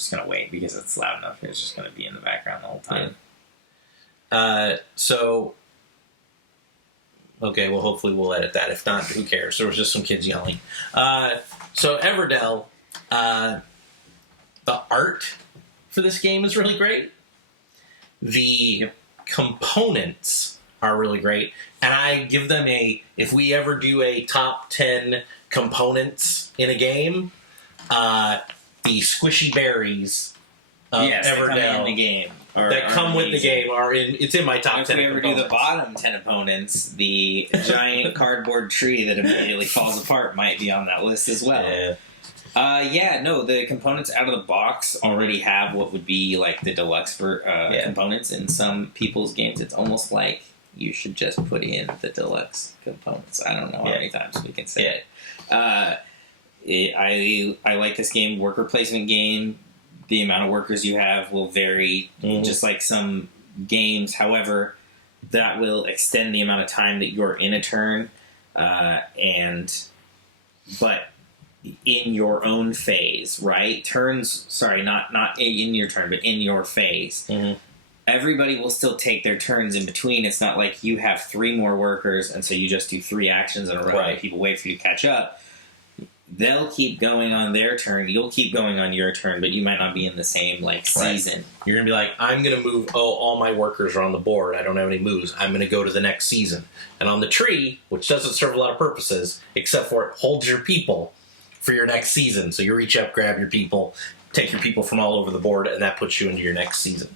just going to wait because it's loud enough. It's just going to be in the background the whole time. Okay, well, hopefully we'll edit that. If not, who cares? There was just some kids yelling. So Everdell, the art for this game is really great. The components are really great. And I give them if we ever do a top 10 components in a game, the squishy berries of Everdell in the game. That come with the game it's in my top 10 If we ever components. do the bottom 10 opponents, the giant cardboard tree that immediately falls apart might be on that list as well. The components out of the box already have what would be like the deluxe components. In some people's games, it's almost like you should just put in the deluxe components. I don't know how many times we can say it. I like this game, worker placement game. The amount of workers you have will vary, just like some games. However, that will extend the amount of time that you're in a turn, but in your own phase, right? Not in your turn, but in your phase. Mm-hmm. Everybody will still take their turns in between. It's not like you have 3 more workers, and so you just do 3 actions in a row, and people wait for you to catch up. They'll keep going on their turn. You'll keep going on your turn, but you might not be in the same season. You're going to be like, I'm going to move. Oh, all my workers are on the board. I don't have any moves. I'm going to go to the next season. And on the tree, which doesn't serve a lot of purposes, except for it holds your people for your next season. So you reach up, grab your people, take your people from all over the board, and that puts you into your next season.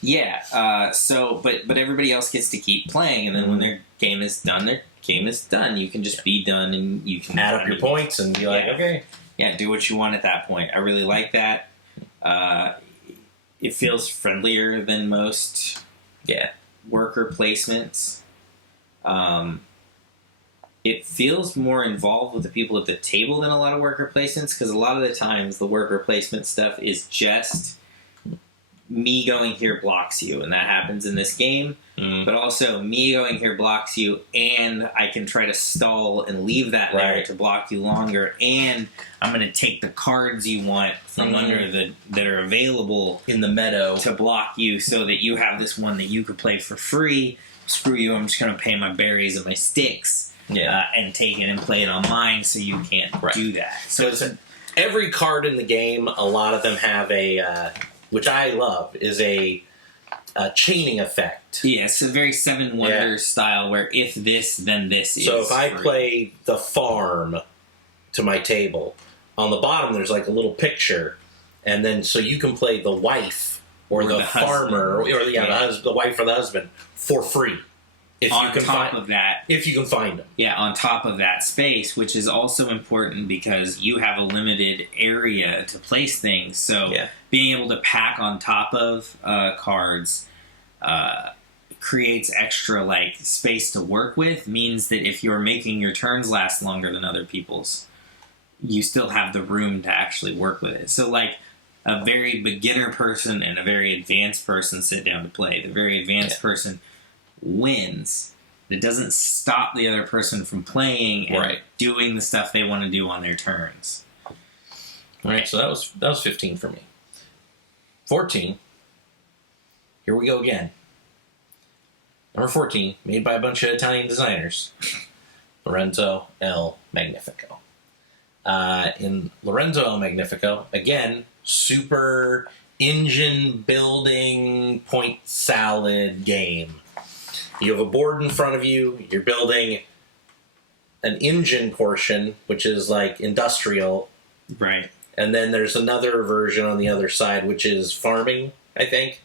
Yeah. But everybody else gets to keep playing, and then when their game is done, their game is done. You can just be done, and you can add up your points and be like, okay. Yeah, do what you want at that point. I really like that. It feels friendlier than most worker placements. It feels more involved with the people at the table than a lot of worker placements, because a lot of the times the worker placement stuff is just me going here blocks you, and that happens in this game. But also, me going here blocks you, and I can try to stall and leave that there to block you longer, and I'm going to take the cards you want from under that are available in the meadow to block you, so that you have this one that you could play for free. Screw you, I'm just going to pay my berries and my sticks and take it and play it on mine, so you can't do that. So every card in the game, a lot of them have which I love, is a chaining effect. Yeah, it's a very Seven Wonders style, where if this, then this is. So if I play the farm to my table, on the bottom there's like a little picture, and then so you can play the wife or the farmer, the wife or the husband for free. If on you can top of that, if you can find them. Yeah, on top of that space, which is also important because you have a limited area to place things. So being able to pack on top of cards creates extra space to work with, means that if you're making your turns last longer than other people's, you still have the room to actually work with it. So a very beginner person and a very advanced person sit down to play. The very advanced person wins. It doesn't stop the other person from playing and doing the stuff they want to do on their turns. Right, so that was 15 for me. 14. Here we go again. Number 14, made by a bunch of Italian designers. Lorenzo El Magnifico. In Lorenzo El Magnifico, again, super engine building point salad game. You have a board in front of you, you're building an engine portion, which is industrial. Right. And then there's another version on the other side, which is farming, I think.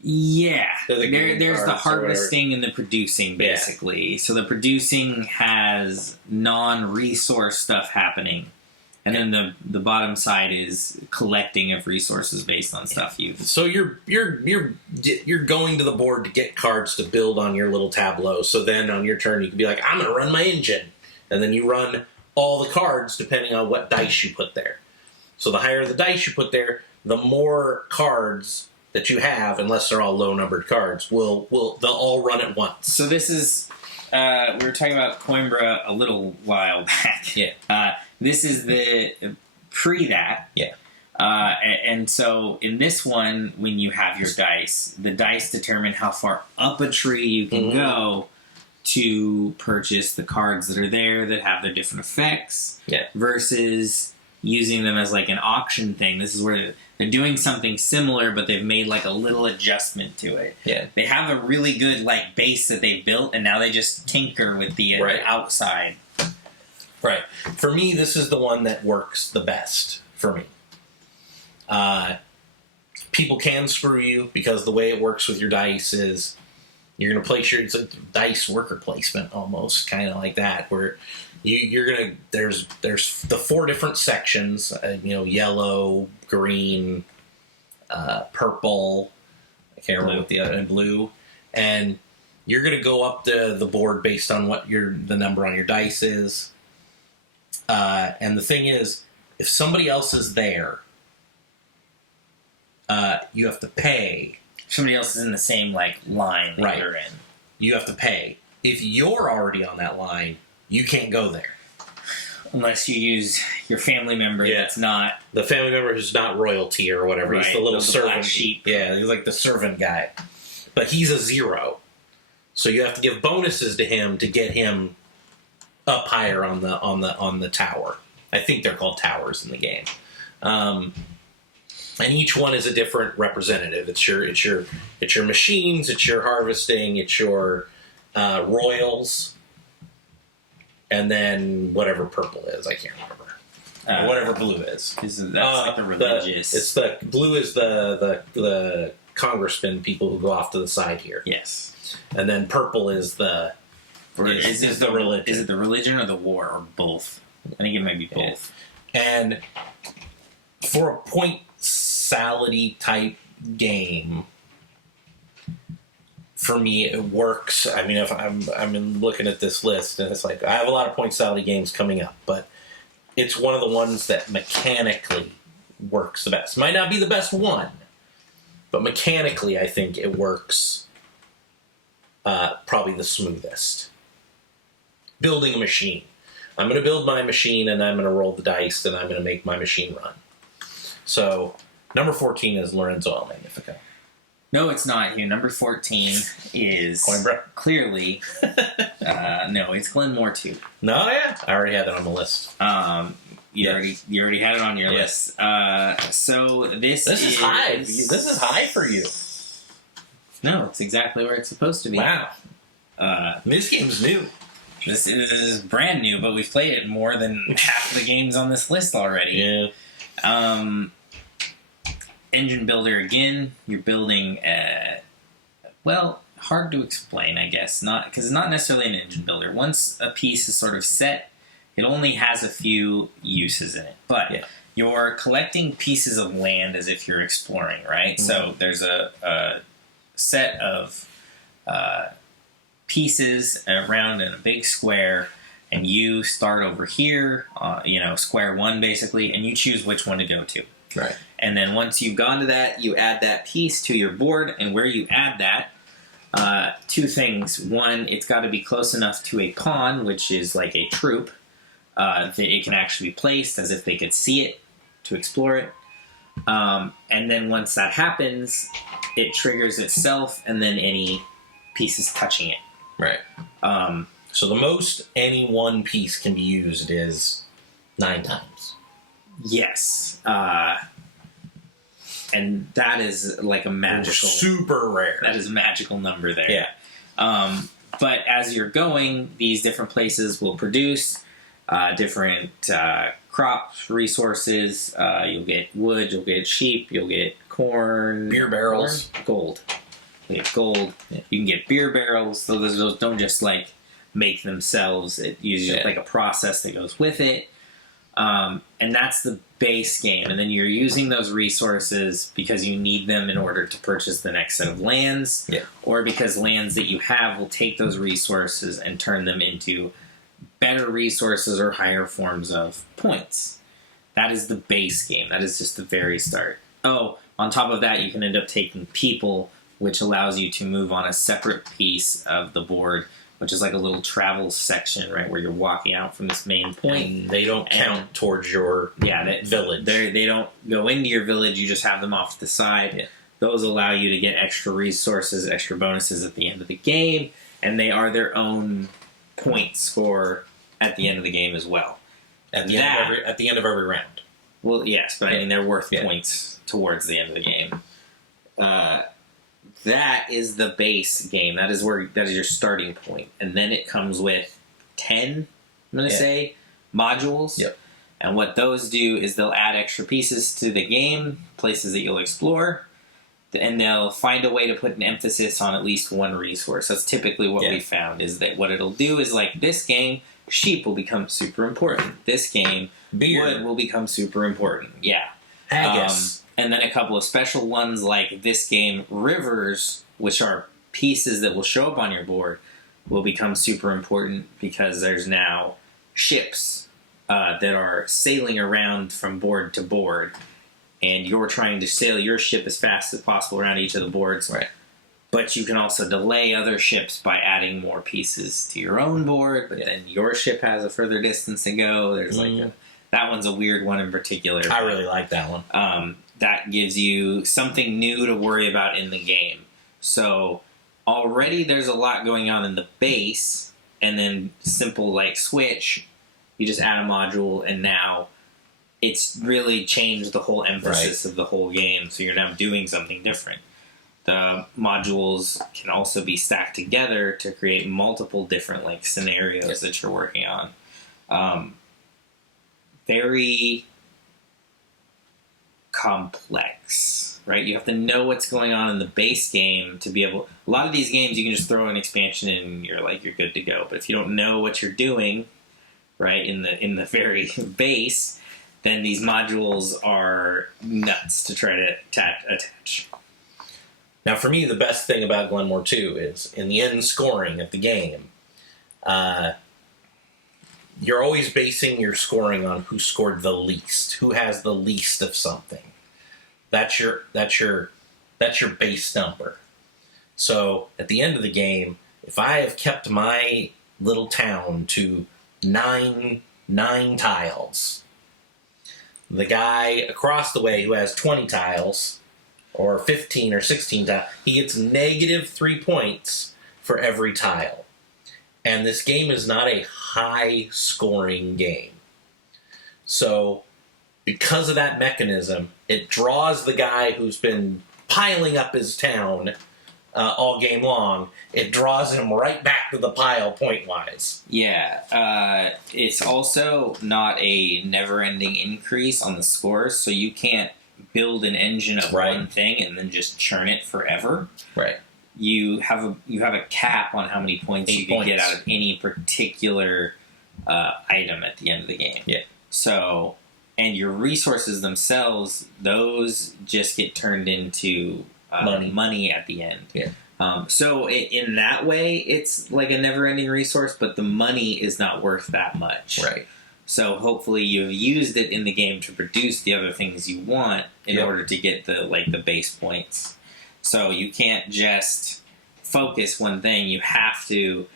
Yeah. There's the harvesting and the producing, basically. So the producing has non-resource stuff happening. And then the bottom side is collecting of resources based on stuff you've. So you're going to the board to get cards to build on your little tableau. So then on your turn you can be like, I'm going to run my engine, and then you run all the cards depending on what dice you put there. So the higher the dice you put there, the more cards that you have, unless they're all low numbered cards, they'll all run at once. So this is we were talking about Coimbra a little while back. Yeah. This is the pre that. Yeah. And so in this one, when you have your dice, the dice determine how far up a tree you can go to purchase the cards that are there that have their different effects. Yeah. Versus using them as like an auction thing. This is where they're doing something similar, but they've made like a little adjustment to it. Yeah. They have a really good like base that they've built, and now they just tinker with the outside. Right. For me, this is the one that works the best for me. People can screw you because the way it works with your dice is you're going to place it's a dice worker placement almost, kind of like that, where you're going to, there's the 4 different sections, yellow, green, purple, I can't remember what the other, and blue, and you're going to go up the board based on what the number on your dice is. And the thing is, if somebody else is there, you have to pay. Somebody else is in the same like line that you're in. You have to pay. If you're already on that line, you can't go there. Unless you use your family member that's not... The family member who's not royalty or whatever. Right. He's the little the servant. Black sheep. Yeah, he's like the servant guy. But he's a 0. So you have to give bonuses to him to get him up higher on the tower. I think they're called towers in the game. And each one is a different representative. It's your machines, it's your harvesting, it's your royals, and then whatever purple is, I can't remember. Or whatever blue is. That's like the religious. The blue is the congressmen, people who go off to the side here. Yes. And then purple is the religion. Is it the religion or the war or both? I think it might be both. And for a point salad-y type game, for me it works. I mean, if I'm looking at this list and it's like I have a lot of point salad games coming up, but it's one of the ones that mechanically works the best. Might not be the best one, but mechanically I think it works probably the smoothest. Building a machine. I'm going to build my machine and I'm going to roll the dice and I'm going to make my machine run. So, number 14 is Lorenzo El Magnifico. No, it's not, Hugh. Number 14 is Coimbra. Clearly... no, it's Glenmore 2. No, yeah. I already had it on the list. You already had it on your list. So this is high. This is high for you. No, it's exactly where it's supposed to be. Wow. This game's new. This is brand new, but we've played it more than half the games on this list already. Yeah. Engine builder again. You're building hard to explain, I guess. Because it's not necessarily an engine builder. Once a piece is sort of set, it only has a few uses in it. But you're collecting pieces of land as if you're exploring, right? Mm-hmm. So there's a set of pieces around in a big square, and you start over here, square 1 basically, and you choose which one to go to. Right. And then once you've gone to that, you add that piece to your board, and where you add that, 2 things. One, it's got to be close enough to a pawn, which is like a troop, that it can actually be placed as if they could see it to explore it. And then once that happens, it triggers itself, and then any pieces touching it. Right. So the most any one piece can be used is 9 times. Yes. And that is like a magical... Super rare. That is a magical number there. Yeah. But as you're going, these different places will produce different crops, resources. You'll get wood, you'll get sheep, you'll get corn. Beer barrels. Gold. You get gold. Yeah. You can get beer barrels. So those don't just like make themselves. It usually like a process that goes with it. And that's the base game. And then you're using those resources because you need them in order to purchase the next set of lands. Yeah. Or because lands that you have will take those resources and turn them into better resources or higher forms of points. That is the base game. That is just the very start. Oh, on top of that, you can end up taking people, which allows you to move on a separate piece of the board which is like a little travel section, right, where you're walking out from this main point. And they don't count towards your village. They don't go into your village. You just have them off to the side. Yeah. Those allow you to get extra resources, extra bonuses at the end of the game, and they are their own point score at the end of the game as well. At the end of every round. Well, yes, but I mean they're worth points towards the end of the game. That is the base game. That is your starting point, and then it comes with 10. I'm going to say modules. Yep. And what those do is they'll add extra pieces to the game, places that you'll explore, and they'll find a way to put an emphasis on at least one resource. That's typically what we found, is that what it'll do is, like, this game, sheep will become super important. This game, wood will become super important. Yeah. Haggis. And then a couple of special ones, like this game, rivers, which are pieces that will show up on your board, will become super important because there's now ships that are sailing around from board to board, and you're trying to sail your ship as fast as possible around each of the boards. Right. But you can also delay other ships by adding more pieces to your own board, but then your ship has a further distance to go. There's that one's a weird one in particular. I really like that one. That gives you something new to worry about in the game. So already there's a lot going on in the base, and then simple like switch, you just add a module, and now it's really changed the whole emphasis of the whole game, so you're now doing something different. The modules can also be stacked together to create multiple different like scenarios that you're working on. Very complex, right? You have to know what's going on in the base game to be able. A lot of these games you can just throw an expansion in and you're good to go. But if you don't know what you're doing, right, in the very base, then these modules are nuts to try to attach. Now, for me, the best thing about Glenmore 2 is, in the end scoring of the game, you're always basing your scoring on who scored the least, who has the least of something. That's your base number. So, at the end of the game, if I have kept my little town to nine tiles, the guy across the way who has 20 tiles, or 15 or 16 tiles, he gets negative 3 points for every tile. And this game is not a high-scoring game. So, because of that mechanism, it draws the guy who's been piling up his town all game long. It draws him right back to the pile point-wise. Yeah. It's also not a never-ending increase on the scores, so you can't build an engine of one thing and then just churn it forever. Right. You have a cap on how many points you can get out of any particular item at the end of the game. Yeah. So, and your resources themselves, those just get turned into money at the end. Yeah. So in that way, it's like a never-ending resource, but the money is not worth that much. Right. So hopefully you've used it in the game to produce the other things you want in order to get the base points. So you can't just focus one thing. You have to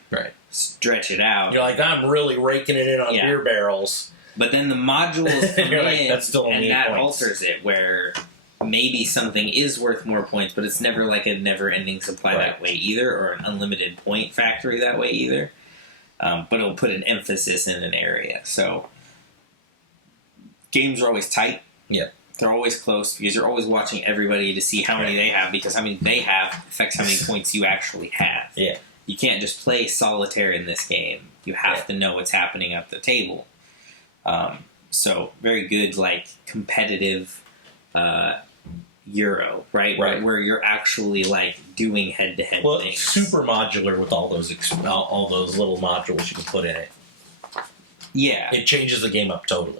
stretch it out. You're like, I'm really raking it in on beer barrels. But then the modules come in, that's still and that points. alters it, where maybe something is worth more points, but it's never like a never-ending supply that way either, or an unlimited point factory that way either. But it'll put an emphasis in an area. So games are always tight. Yeah. They're always close because you're always watching everybody to see how many they have, because how many they have affects how many points you actually have. Yeah. You can't just play solitaire in this game. You have to know what's happening at the table. So very good, like, competitive Euro, right? Where you're actually like doing head-to-head things. Super modular with all those little modules you can put in it. Yeah, it changes the game up totally.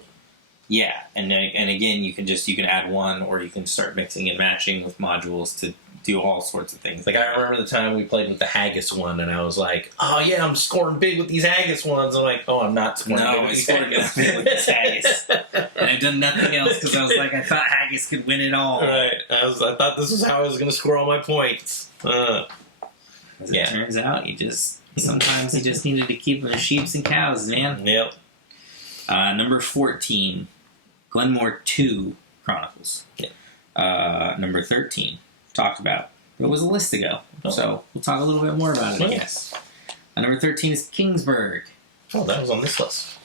Yeah, and again, you can add one, or you can start mixing and matching with modules to do all sorts of things. Like, I remember the time we played with the haggis one, and I was like, "Oh yeah, I'm scoring big with these haggis ones." I'm like, "Oh, I'm not scoring big with these haggis." Big with this haggis, and I've done nothing else because I was like, I thought haggis could win it all. Right, I thought this was how I was going to score all my points. As it turns out, you just Sometimes he just needed to keep them as sheep and cows, man. Yep. Number 14, Glenmore 2 Chronicles. Yeah. Number 13, talked about. It was a list ago, so we'll talk a little bit more about it, I guess. Number 13 is Kingsburg. Oh, that was on this list.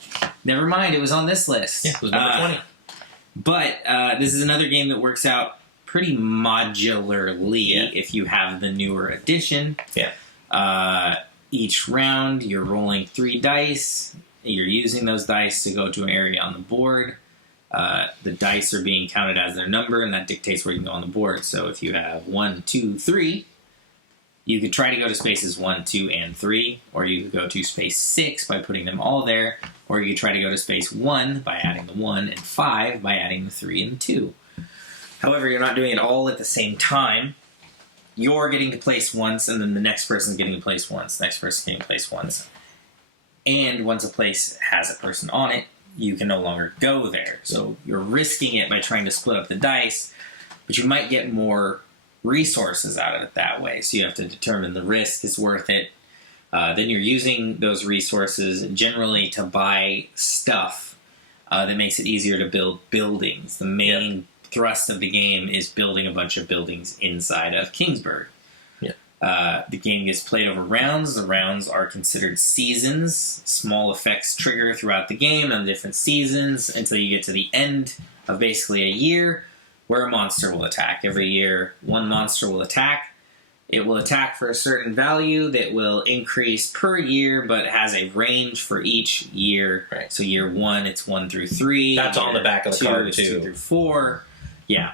Never mind, it was on this list. Yeah, it was number 20. But this is another game that works out pretty modularly if you have the newer edition. Yeah. Each round, you're rolling 3 dice. You're using those dice to go to an area on the board. The dice are being counted as their number, and that dictates where you can go on the board. So if you have 1, 2, 3, you could try to go to spaces 1, 2, and 3, or you could go to space 6 by putting them all there, or you could try to go to space 1 by adding the 1, and 5 by adding the 3 and 2. However, you're not doing it all at the same time. You're getting to place once, and then the next person's getting to place once, next person's getting to place once. And once a place has a person on it, you can no longer go there. So you're risking it by trying to split up the dice, but you might get more resources out of it that way. So you have to determine the risk is worth it. Then you're using those resources generally to buy stuff that makes it easier to build buildings. The main thrust of the game is building a bunch of buildings inside of Kingsburg. The game gets played over rounds. The rounds are considered seasons. Small effects trigger throughout the game on different seasons until you get to the end of basically a year where a monster will attack. Every year, one monster will attack. It will attack for a certain value that will increase per year, but has a range for each year. Right. So year 1, it's 1 through 3. That's on the back of the card, too. 2 through 4. Yeah.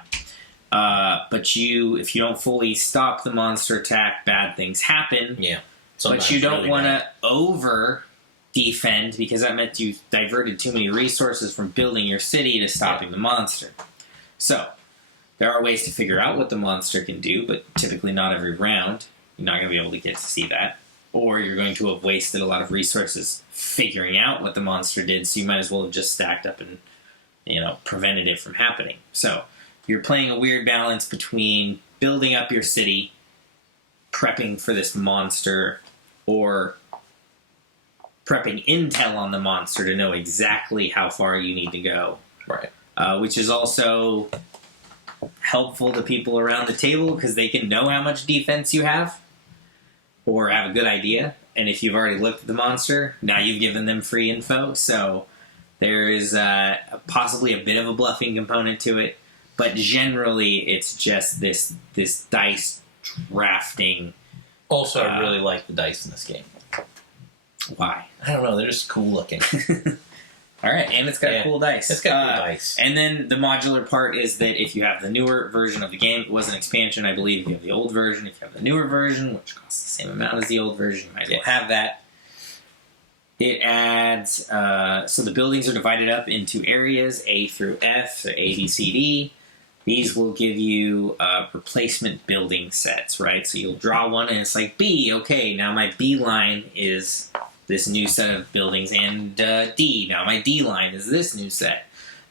But if you don't fully stop the monster attack, bad things happen. Yeah. But you don't want to over defend because that meant you diverted too many resources from building your city to stopping the monster. So, there are ways to figure out what the monster can do, but typically not every round. You're not going to be able to get to see that. Or you're going to have wasted a lot of resources figuring out what the monster did, so you might as well have just stacked up and, prevented it from happening. So, you're playing a weird balance between building up your city, prepping for this monster, or prepping intel on the monster to know exactly how far you need to go. Right. Which is also helpful to people around the table because they can know how much defense you have or have a good idea. And if you've already looked at the monster, now you've given them free info. So there is possibly a bit of a bluffing component to it. But generally, it's just this dice drafting. Also, I really like the dice in this game. Why? I don't know. They're just cool looking. All right, and it's got cool dice. It's got cool dice. And then the modular part is that if you have the newer version of the game, it was an expansion, I believe. If you have the old version, if you have the newer version, which costs the same amount as the old version, you might as well have that. It adds, so the buildings are divided up into areas, A through F, so A, B, C, D. These will give you replacement building sets, right? So you'll draw one and it's like, B, okay, now my B line is this new set of buildings, and D, now my D line is this new set.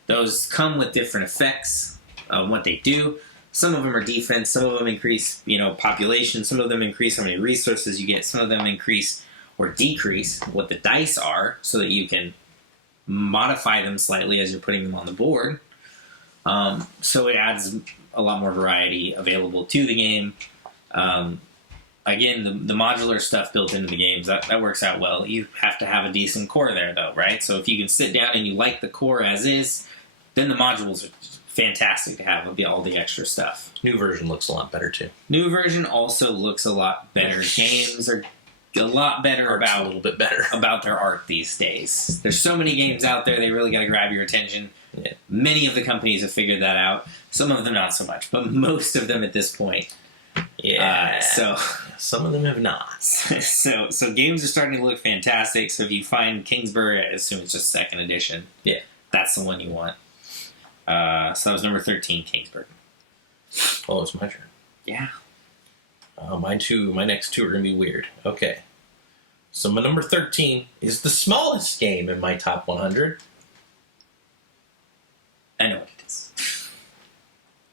Those come with different effects of what they do. Some of them are defense, some of them increase, population, some of them increase how many resources you get, some of them increase or decrease what the dice are so that you can modify them slightly as you're putting them on the board. So it adds a lot more variety available to the game. Again, the modular stuff built into the games, that works out well. You have to have a decent core there, though, right? So if you can sit down and you like the core as is, then the modules are fantastic to have with all the extra stuff. New version looks a lot better, too. New version also looks a lot better. Games are a lot better a little bit better about their art these days. There's so many games out there, they really got to grab your attention. Yeah. Many of the companies have figured that out. Some of them not so much, but most of them at this point. Yeah. So some of them have not. So games are starting to look fantastic. So if you find Kingsburg, I assume it's just second edition. Yeah. That's the one you want. So that was number 13, Kingsburg. Oh, it's my turn. Yeah. My next two are going to be weird. Okay. So my number 13 is the smallest game in my top 100. I know what it is.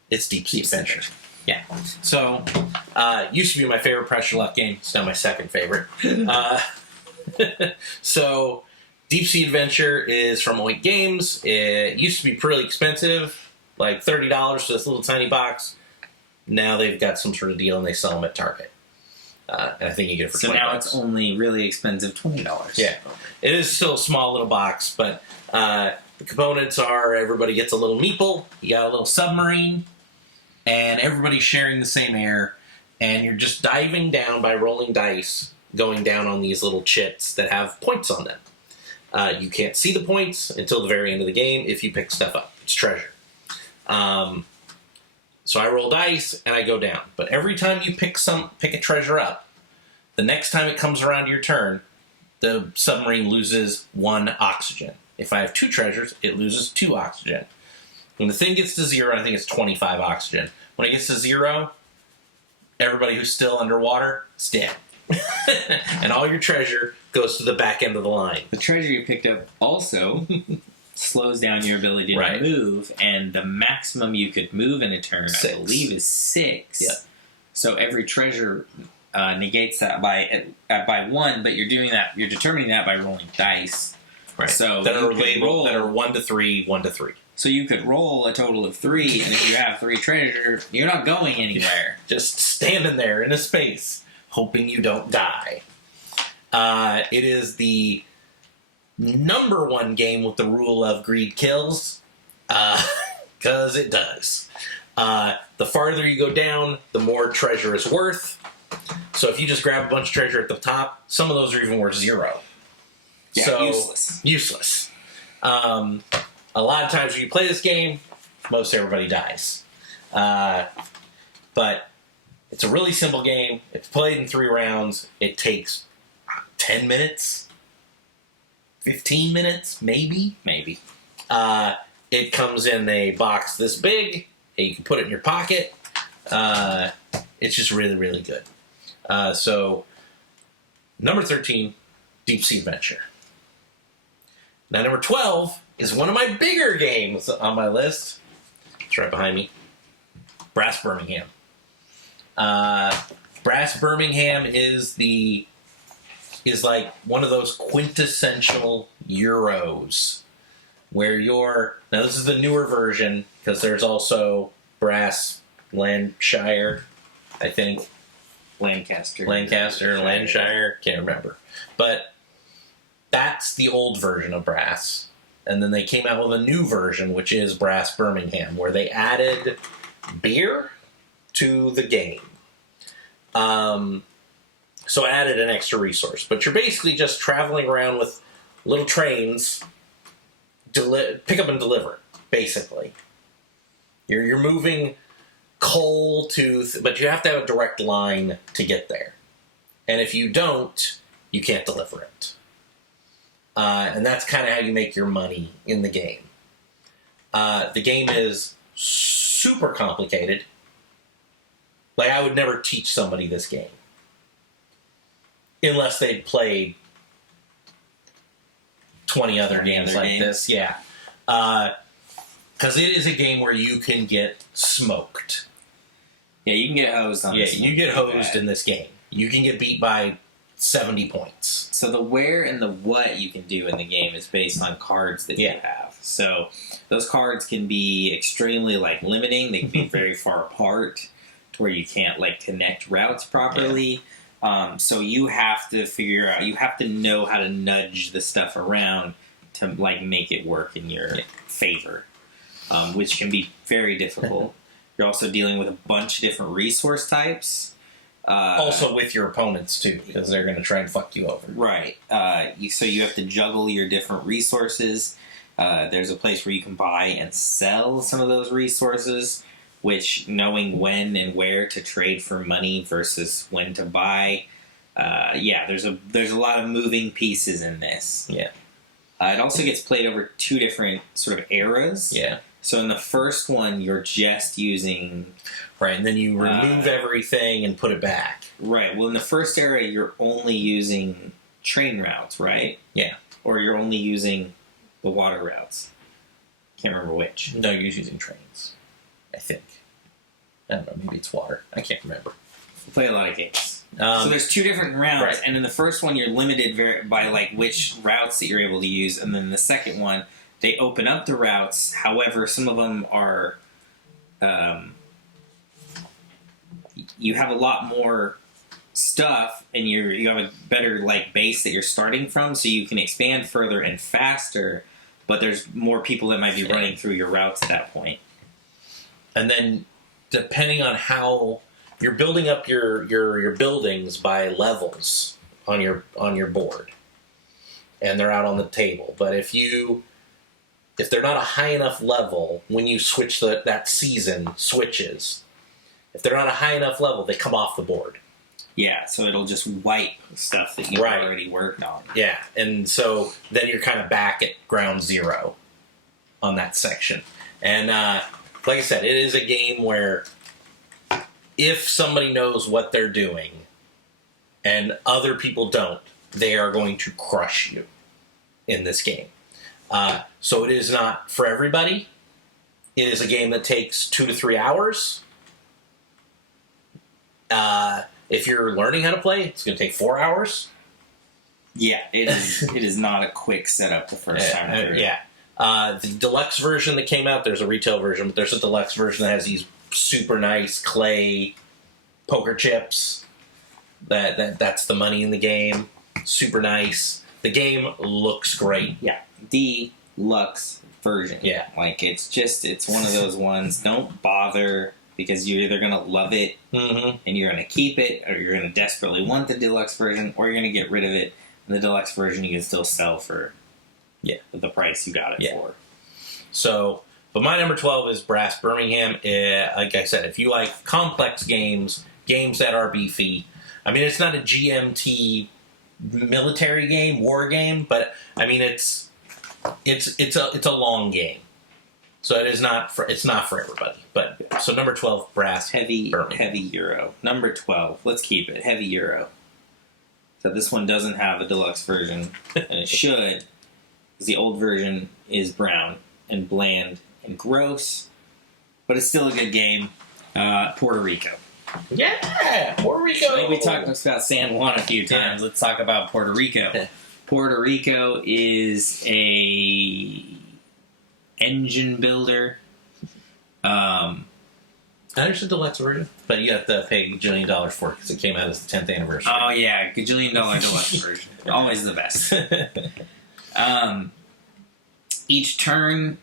It's Deep Sea Adventure. Yeah. So, used to be my favorite pressure luck game. It's now my second favorite. So, Deep Sea Adventure is from Oink Games. It used to be pretty expensive, like $30 for this little tiny box. Now they've got some sort of deal and they sell them at Target. And I think you get it for $20. So now it's only really expensive $20. Yeah. It is still a small little box, but the components are everybody gets a little meeple, you got a little submarine, and everybody's sharing the same air, and you're just diving down by rolling dice, going down on these little chits that have points on them. You can't see the points until the very end of the game if you pick stuff up. It's treasure. So I roll dice and I go down. But every time you pick a treasure up, the next time it comes around your turn, the submarine loses 1 oxygen. If I have 2 treasures, it loses 2 oxygen. When the thing gets to 0, I think it's 25 oxygen. When it gets to 0, everybody who's still underwater is dead. And all your treasure goes to the back end of the line. The treasure you picked up also slows down your ability to move, and the maximum you could move in a turn, 6. I believe, is 6. Yep. So every treasure negates that by 1, but you're determining that by rolling dice. Right. So that are you could labeled that are 1 to 3, 1 to 3. So you could roll a total of 3, and if you have 3 treasure, you're not going anywhere. Just standing there in a space, hoping you don't die. It is the number 1 game with the rule of greed kills, because it does. The farther you go down, the more treasure is worth. So if you just grab a bunch of treasure at the top, some of those are even worth 0. Yeah, so, useless. A lot of times when you play this game, most everybody dies. But it's a really simple game. It's played in 3 rounds. It takes 10 minutes, 15 minutes, maybe. It comes in a box this big, and you can put it in your pocket. It's just really, really good. So, number 13, Deep Sea Adventure. Now, number 12 is one of my bigger games on my list. It's right behind me. Brass Birmingham. Brass Birmingham is like one of those quintessential Euros where now this is the newer version because there's also Brass Lancashire, I think. Lancaster, Lancashire, can't remember. But that's the old version of Brass. And then they came out with a new version, which is Brass Birmingham, where they added beer to the game. So added an extra resource. But you're basically just traveling around with little trains, pick up and deliver, basically. You're moving coal but you have to have a direct line to get there. And if you don't, you can't deliver it. And that's kind of how you make your money in the game. The game is super complicated. Like, I would never teach somebody this game. Unless they'd played 20 other games like this. Yeah. Because it is a game where you can get smoked. Yeah, you can get hosed on this. Yeah, you get hosed in this game. You can get beat by 70 points. So the where and the what you can do in the game is based on cards that you have. So those cards can be extremely limiting. They can be very far apart to where you can't connect routes properly. Yeah. So you have to figure out. You have to know how to nudge the stuff around to make it work in your favor, which can be very difficult. You're also dealing with a bunch of different resource types. Also with your opponents, too, because they're going to try and fuck you over. Right. So you have to juggle your different resources. There's a place where you can buy and sell some of those resources, which knowing when and where to trade for money versus when to buy. There's a lot of moving pieces in this. Yeah. It also gets played over 2 different sort of eras. Yeah. So in the first one, you're just using... Right, and then you remove everything and put it back. Right. Well, in the first era, you're only using train routes, right? Yeah. Or you're only using the water routes. Can't remember which. No, you're using trains, I think. I don't know, maybe it's water. I can't remember. We play a lot of games. So there's 2 different rounds, right. and in the first one you're limited by like which routes that you're able to use, and then the second one they open up the routes. However, some of them are you have a lot more stuff, and you have a better like base that you're starting from, so you can expand further and faster. But there's more people that might be running through your routes at that point. And then, depending on how you're building up your buildings by levels on your board, and they're out on the table. But if they're not a high enough level, when you switch that season switches, if they're not a high enough level, they come off the board. Yeah, so it'll just wipe stuff that you've already worked on. Yeah, and so then you're kind of back at ground zero on that section. And like I said, it is a game where if somebody knows what they're doing and other people don't, they are going to crush you in this game. So it is not for everybody. It is a game that takes 2 to 3 hours. If you're learning how to play, it's going to take 4 hours. Yeah, it is. It is not a quick setup the first time through. Yeah. The deluxe version that came out, there's a retail version, but there's a deluxe version that has these super nice clay poker chips. That's the money in the game. Super nice. The game looks great. Yeah. Deluxe version. Yeah. Like, it's one of those ones. Don't bother, because you're either going to love it and you're going to keep it, or you're going to desperately want the deluxe version, or you're going to get rid of it. And the deluxe version you can still sell for the price you got it for. So, but my number 12 is Brass Birmingham. Like I said, if you like complex games that are beefy, I mean, it's not a GMT military game, war game, but I mean, it's a long game. So it's not for everybody. But so number 12, Brass heavy Birmingham. Euro. Number 12. Let's keep it heavy Euro. So this one doesn't have a deluxe version, and it should, because the old version is brown and bland and gross, but it's still a good game. Puerto Rico. Yeah, Puerto Rico. I think we talked about San Juan a few times. Let's talk about Puerto Rico. Yeah. Puerto Rico is a engine builder. There's a deluxe version, but you have to pay $1 gajillion for it because it came out as the 10th anniversary. Oh yeah, $1 gajillion deluxe version. Always the best. Each turn,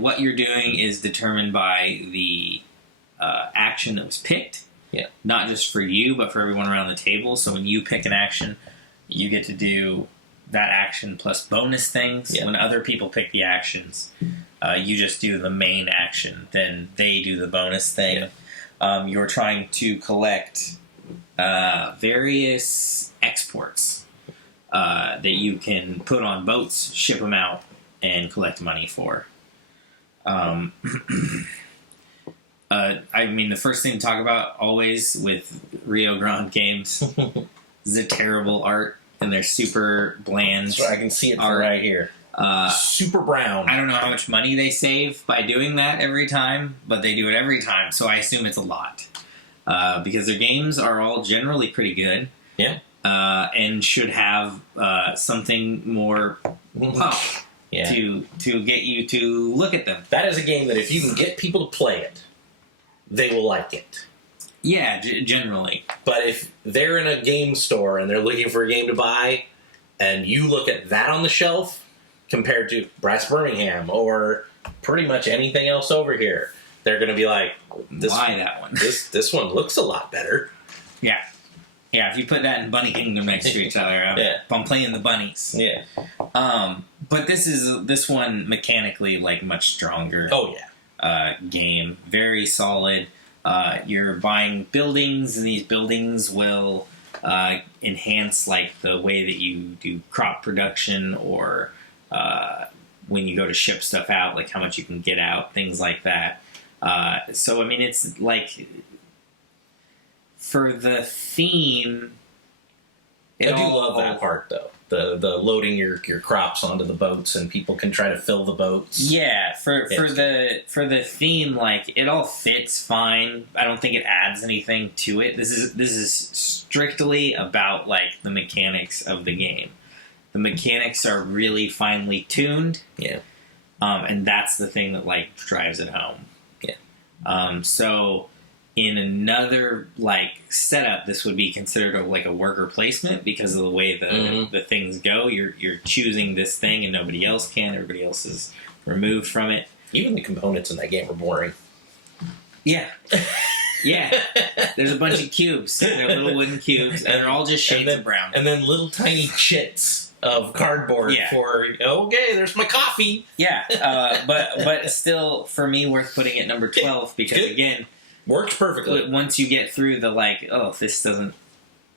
what you're doing is determined by the action that was picked. Yeah. Not just for you, but for everyone around the table. So when you pick an action, you get to do that action plus bonus things. Yeah. When other people pick the actions, you just do the main action. Then they do the bonus thing. Yeah. You're trying to collect various exports that you can put on boats, ship them out, and collect money for. I mean, the first thing to talk about always with Rio Grande games is the terrible art, and they're super bland. So I can see it right here. Super brown. I don't know how much money they save by doing that every time, but they do it every time, so I assume it's a lot. Because their games are all generally pretty good. Yeah. And should have something more pop to get you to look at them. That is a game that if you can get people to play it, they will like it. Yeah, generally. But if they're in a game store and they're looking for a game to buy, and you look at that on the shelf compared to Brass Birmingham or pretty much anything else over here, they're going to be like, "Why that one? This one looks a lot better." Yeah. Yeah, if you put that in Bunny Kingdom next to each other, I'm playing the bunnies. Yeah. But this one mechanically like much stronger. Oh yeah. Game, very solid. You're buying buildings, and these buildings will enhance like the way that you do crop production, or when you go to ship stuff out, like how much you can get out, things like that. So I mean, it's like, for the theme, I do love that part, though. The loading your crops onto the boats and people can try to fill the boats. Yeah, for the theme, like it all fits fine. I don't think it adds anything to it. This is strictly about like the mechanics of the game. The mechanics are really finely tuned. Yeah. And that's the thing that like drives it home. Yeah. So in another like setup, this would be considered a worker placement because of the way the things go. You're choosing this thing and nobody else can. Everybody else is removed from it. Even the components in that game are boring. Yeah. Yeah. There's a bunch of cubes. They're little wooden cubes, and they're all just shades of brown. And then little tiny chits of cardboard for, okay, there's my coffee. Yeah. But still, for me, worth putting at number 12 because, again, works perfectly. Once you get through the this doesn't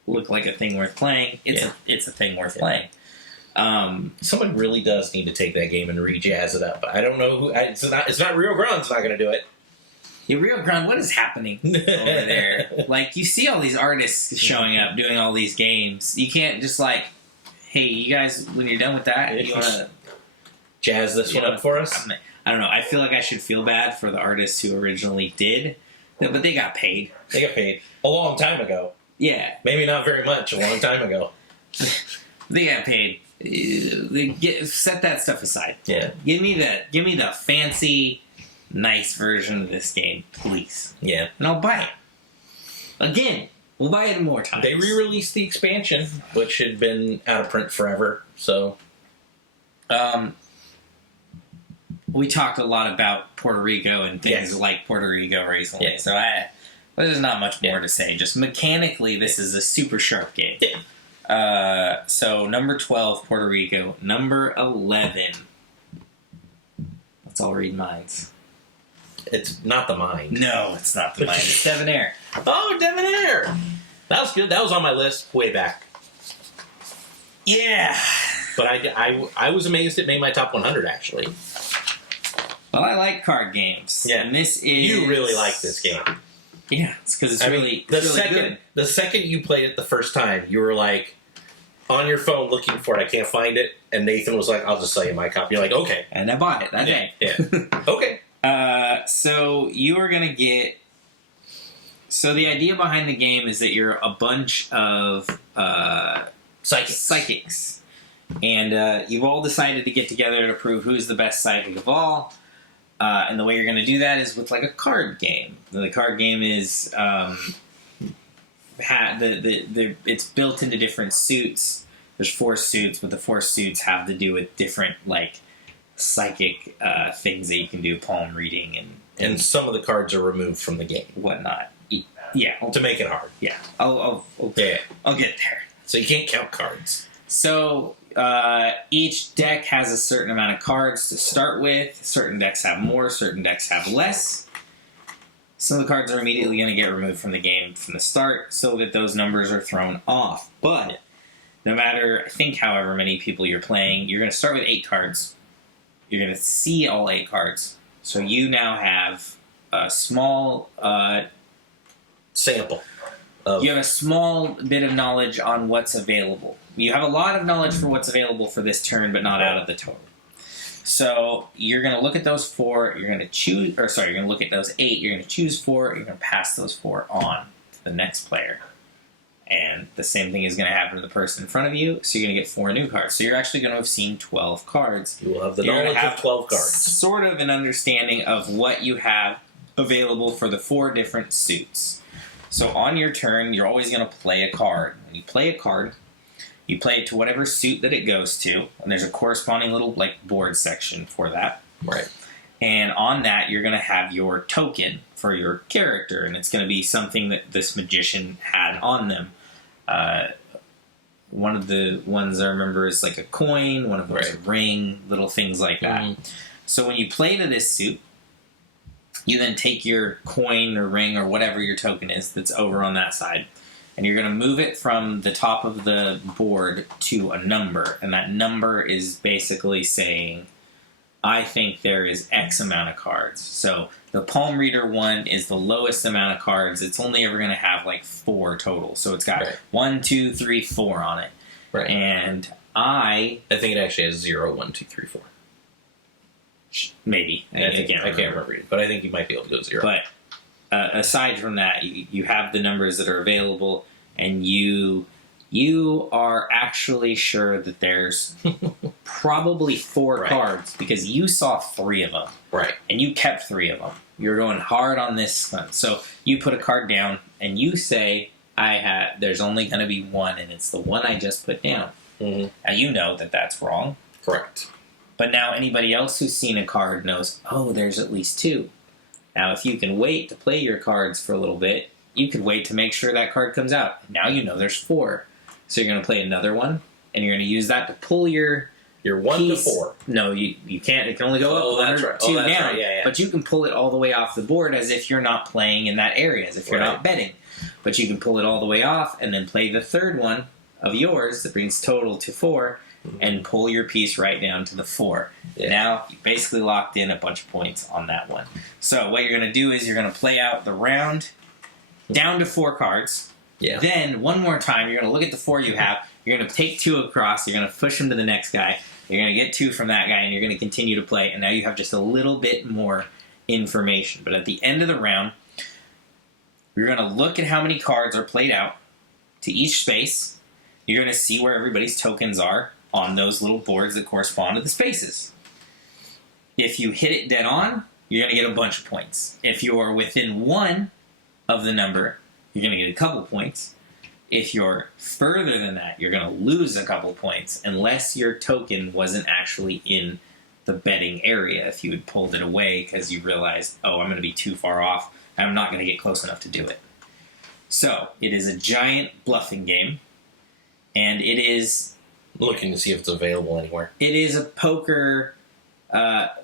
look like a thing worth playing, it's a thing worth playing. Someone really does need to take that game and re-jazz it up. I don't know who. It's not Rio Grande's not going to do it. Yeah, Rio Grande, what is happening over there? Like, you see all these artists showing up doing all these games. You can't just hey, you guys, when you're done with that, you want to jazz this one up for us? I don't know. I feel like I should feel bad for the artists who originally did. But they got paid. They got paid a long time ago. Yeah. Maybe not very much, a long time ago. They got paid. Set that stuff aside. Yeah. Give me the fancy, nice version of this game, please. Yeah. And I'll buy it. Again, we'll buy it more times. They re-released the expansion, which had been out of print forever, so... We talked a lot about Puerto Rico and things like Puerto Rico recently, so there's not much more to say. Just mechanically, this is a super sharp game. So number 12, Puerto Rico. Number 11. Let's all read minds. It's not the mind. No, it's not the mind. It's Debonair. Oh, Debonair! That was good. That was on my list way back. Yeah. But I was amazed it made my top 100, actually. Well, I like card games. Yeah. And this is... You really like this game. Yeah, it's because it's really good. The second you played it the first time, you were like, on your phone looking for it, I can't find it, and Nathan was like, I'll just sell you my copy. You're like, okay. And I bought it that day. Yeah. Okay. So you are going to get... So the idea behind the game is that you're a bunch of psychics. And you've all decided to get together to prove who's the best psychic of all. And the way you're going to do that is with a card game. The card game is it's built into different suits. There's 4 suits, but the 4 suits have to do with different psychic things that you can do, palm reading and some of the cards are removed from the game, whatnot. Yeah, to make it hard. Yeah, I'll get there. So you can't count cards. So. Each deck has a certain amount of cards to start with. Certain decks have more, certain decks have less. Some of the cards are immediately going to get removed from the game from the start so that those numbers are thrown off. But no matter, I think, however many people you're playing, you're going to start with 8 cards. You're going to see all 8 cards. So you now have a small sample. You have a small bit of knowledge on what's available. You have a lot of knowledge for what's available for this turn, but not out of the total. So you're going to look at those 4. You're going to choose, you're going to look at those 8. You're going to choose 4. You're going to pass those 4 on to the next player. And the same thing is going to happen to the person in front of you. So you're going to get 4 new cards. So you're actually going to have seen 12 cards. You will have the knowledge of 12 cards. Sort of an understanding of what you have available for the 4 different suits. So on your turn, you're always going to play a card. When you play a card, you play it to whatever suit that it goes to, and there's a corresponding little board section for that. Right. And on that, you're going to have your token for your character, and it's going to be something that this magician had on them. One of the ones I remember is a coin, one of them is a ring, little things like that. Mm-hmm. So when you play to this suit, you then take your coin or ring or whatever your token is that's over on that side, and you're going to move it from the top of the board to a number, and that number is basically saying I think there is X amount of cards. So the palm reader one is the lowest amount of cards. It's only ever going to have like 4 total. So it's got 1, 2, 3, 4 on it. Right. And I think it actually has 0, 1, 2, 3, 4. Maybe. I can't remember. But I think you might be able to go 0. But aside from that, you have the numbers that are available, and you are actually sure that there's probably 4 cards because you saw 3 of them. Right. And you kept 3 of them. You're going hard on this one. So you put a card down and you say, there's only going to be 1, and it's the one I just put down. Mm-hmm. Now you know that that's wrong. Correct. But now anybody else who's seen a card knows, oh, there's at least 2. Now if you can wait to play your cards for a little bit, you could wait to make sure that card comes out. Now you know there's 4. So you're going to play another one, and you're going to use that to pull your 1 piece. to 4. No, you can't. It can only go up 1 or 2 down. Right. Yeah. But you can pull it all the way off the board as if you're not playing in that area, as if you're not betting. But you can pull it all the way off and then play the 3rd one of yours that brings total to 4 and pull your piece right down to the 4. Yeah. Now, you basically locked in a bunch of points on that one. So what you're going to do is you're going to play out the round down to 4 cards. Yeah. Then, one more time, you're going to look at the 4 you have. You're going to take 2 across. You're going to push them to the next guy. You're going to get 2 from that guy, and you're going to continue to play. And now you have just a little bit more information. But at the end of the round, you're going to look at how many cards are played out to each space. You're going to see where everybody's tokens are on those little boards that correspond to the spaces. If you hit it dead on, you're going to get a bunch of points. If you're within 1 of the number, you're going to get a couple points. If you're further than that, you're going to lose a couple points unless your token wasn't actually in the betting area. If you had pulled it away because you realized, oh, I'm going to be too far off, I'm not going to get close enough to do it. So, it is a giant bluffing game, and it is... looking to see if it's available anywhere. It is a poker...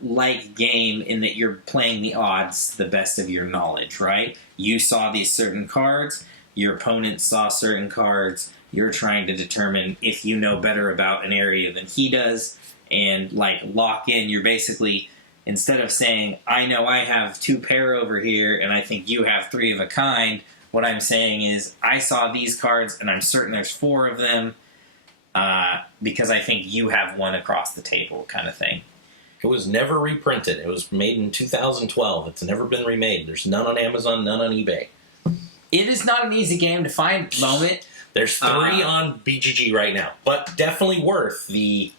like game in that you're playing the odds to the best of your knowledge, right? You saw these certain cards, your opponent saw certain cards, you're trying to determine if you know better about an area than he does, and like lock in, you're basically, instead of saying, I know I have 2 pair over here and I think you have 3 of a kind, what I'm saying is, I saw these cards and I'm certain there's 4 of them because I think you have 1 across the table kind of thing. It was never reprinted. It was made in 2012. It's never been remade. There's none on Amazon, none on eBay. It is not an easy game to find at the moment. There's 3 on BGG right now, but definitely worth the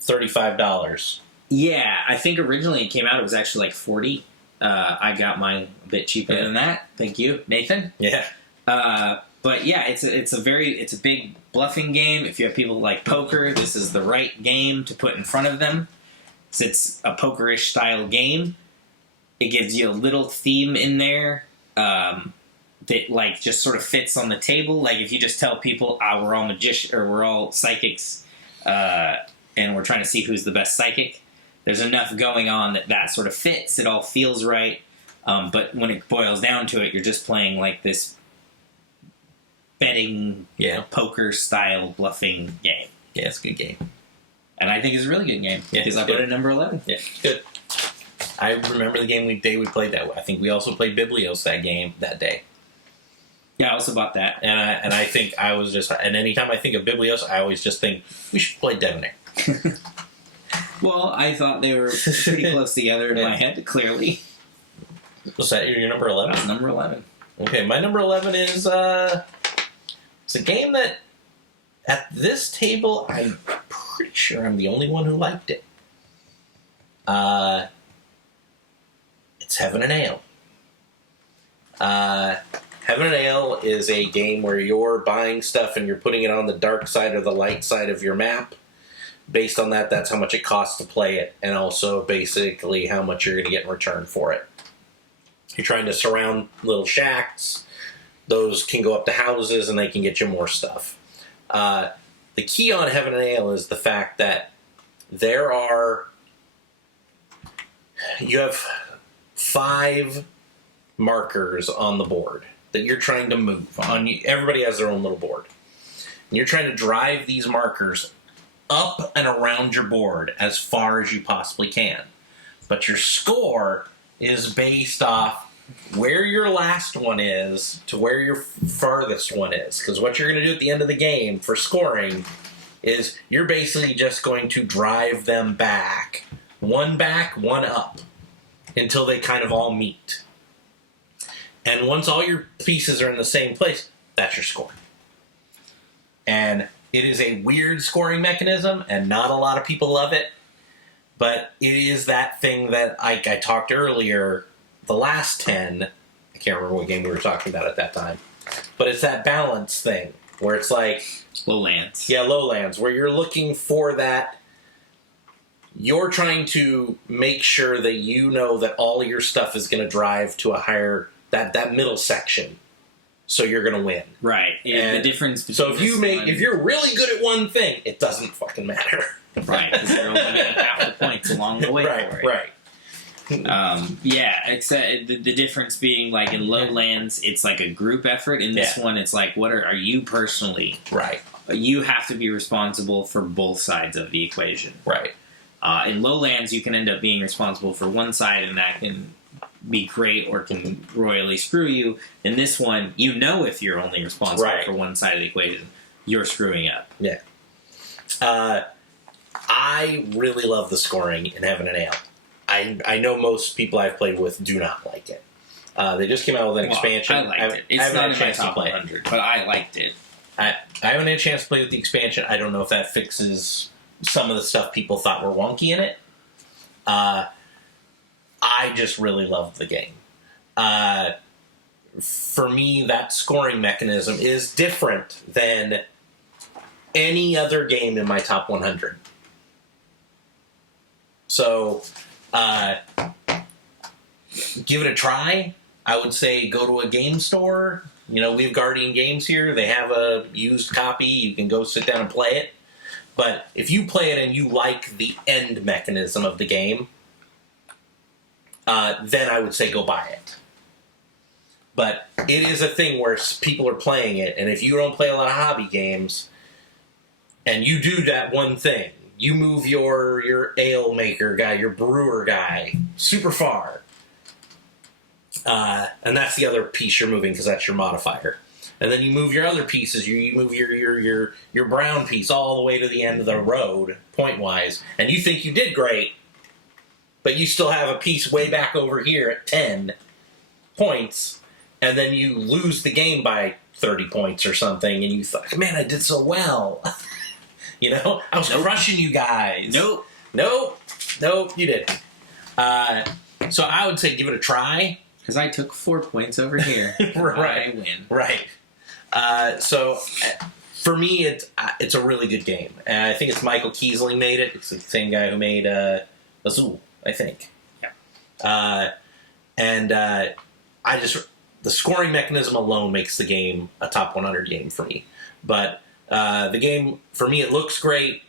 $35. Yeah, I think originally it came out, it was actually like $40. I got mine a bit cheaper than that. Thank you, Nathan. Yeah. But yeah, it's a big bluffing game. If you have people like poker, this is the right game to put in front of them. So it's a pokerish style game. It gives you a little theme in there that like just sort of fits on the table. Like if you just tell people, we're all magicians or we're all psychics, and we're trying to see who's the best psychic. There's enough going on that sort of fits. It all feels right. But when it boils down to it, you're just playing like this betting, poker style bluffing game. Yeah, it's a good game. And I think it's a really good game because I put it at number 11. Yeah, good. I remember the day we played that. I think we also played Biblios that day. Yeah, I also bought that. And I think I was just... And anytime I think of Biblios, I always just think, we should play Debonair. Well, I thought they were pretty close together in my head, clearly. Was that your number 11? That's number 11. Okay, my number 11 is... it's a game that, at this table, I'm pretty sure I'm the only one who liked it. It's Heaven and Ale. Heaven and Ale is a game where you're buying stuff and you're putting it on the dark side or the light side of your map. Based on that, that's how much it costs to play it, and also basically how much you're going to get in return for it. You're trying to surround little shacks. Those can go up to houses, and they can get you more stuff. The key on Heaven and Ale is the fact that you have 5 markers on the board that you're trying to move. Everybody has their own little board. And you're trying to drive these markers up and around your board as far as you possibly can. But your score is based off where your last one is to where your farthest one is. Because what you're going to do at the end of the game for scoring is you're basically just going to drive them back, one up, until they kind of all meet. And once all your pieces are in the same place, that's your score. And it is a weird scoring mechanism, and not a lot of people love it. But it is that thing that I talked earlier, the last 10, I can't remember what game we were talking about at that time, but it's that balance thing, where it's like... Lowlands. Yeah, Lowlands, where you're looking for that... You're trying to make sure that you know that all your stuff is going to drive to a higher... That middle section. So you're going to win. Right. And the difference between so if you're really good at one thing, it doesn't fucking matter. Right, because you're only getting half the points along the way for it. Right. Except the difference being, like, in Lowlands, it's like a group effort. In this one, it's like, what are you personally? Right. You have to be responsible for both sides of the equation. Right. In Lowlands, you can end up being responsible for one side, and that can be great or can royally screw you. In this one, you know if you're only responsible for one side of the equation, you're screwing up. Yeah. I really love the scoring in Heaven and Ale. I know most people I've played with do not like it. They just came out with an expansion. I liked it. It's not in my top 100, but I liked it. I haven't had a chance to play with the expansion. I don't know if that fixes some of the stuff people thought were wonky in it. I just really loved the game. For me, that scoring mechanism is different than any other game in my top 100. So, give it a try. I would say go to a game store. You know, we have Guardian Games here. They have a used copy. You can go sit down and play it. But if you play it and you like the end mechanism of the game, then I would say go buy it. But it is a thing where people are playing it, and if you don't play a lot of hobby games, and you do that one thing, you move your ale maker guy, your brewer guy, super far. And that's the other piece you're moving, because that's your modifier. And then you move your other pieces, you move your brown piece all the way to the end of the road, point-wise, and you think you did great, but you still have a piece way back over here at 10 points, and then you lose the game by 30 points or something, and you thought, man, I did so well. You know? I was crushing you guys. Nope, you didn't. So I would say give it a try. Because I took 4 points over here. Right. I win. Right. So for me, it's a really good game. And I think it's Michael Kiesling made it. It's the same guy who made Azul, I think. Yeah. The scoring mechanism alone makes the game a top 100 game for me. But the game, for me, it looks great.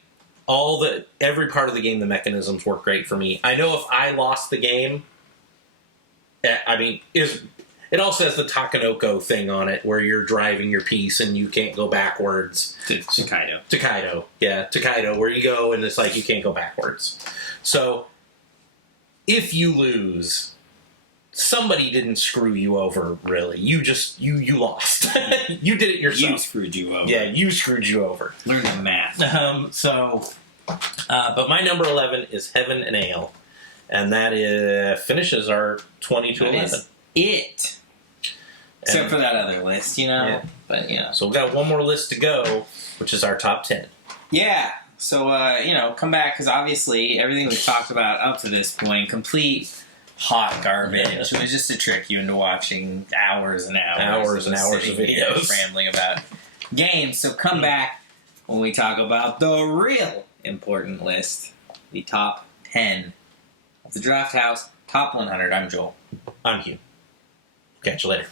Every part of the game, the mechanisms work great for me. I know if I lost the game, it also has the Takanoko thing on it, where you're driving your piece and you can't go backwards. Tokaido. Yeah, Tokaido, where you go and it's like you can't go backwards. So, if you lose, somebody didn't screw you over, really. You lost. You did it yourself. You screwed you over. Yeah, you screwed you over. Learn the math. But my number 11 is Heaven and Ale. And that finishes our 20 to 11. It. Except for that other list, you know? Yeah. But, you know. So we've got one more list to go, which is our top 10. Yeah. So, come back, because obviously everything we've talked about up to this point, complete hot garbage. Yeah. It was just to trick you into watching hours and hours of videos. Rambling about games. So come back when we talk about the real important list, the top 10 of the Drafthouse Top 100. I'm Joel. I'm Hugh. Catch you later.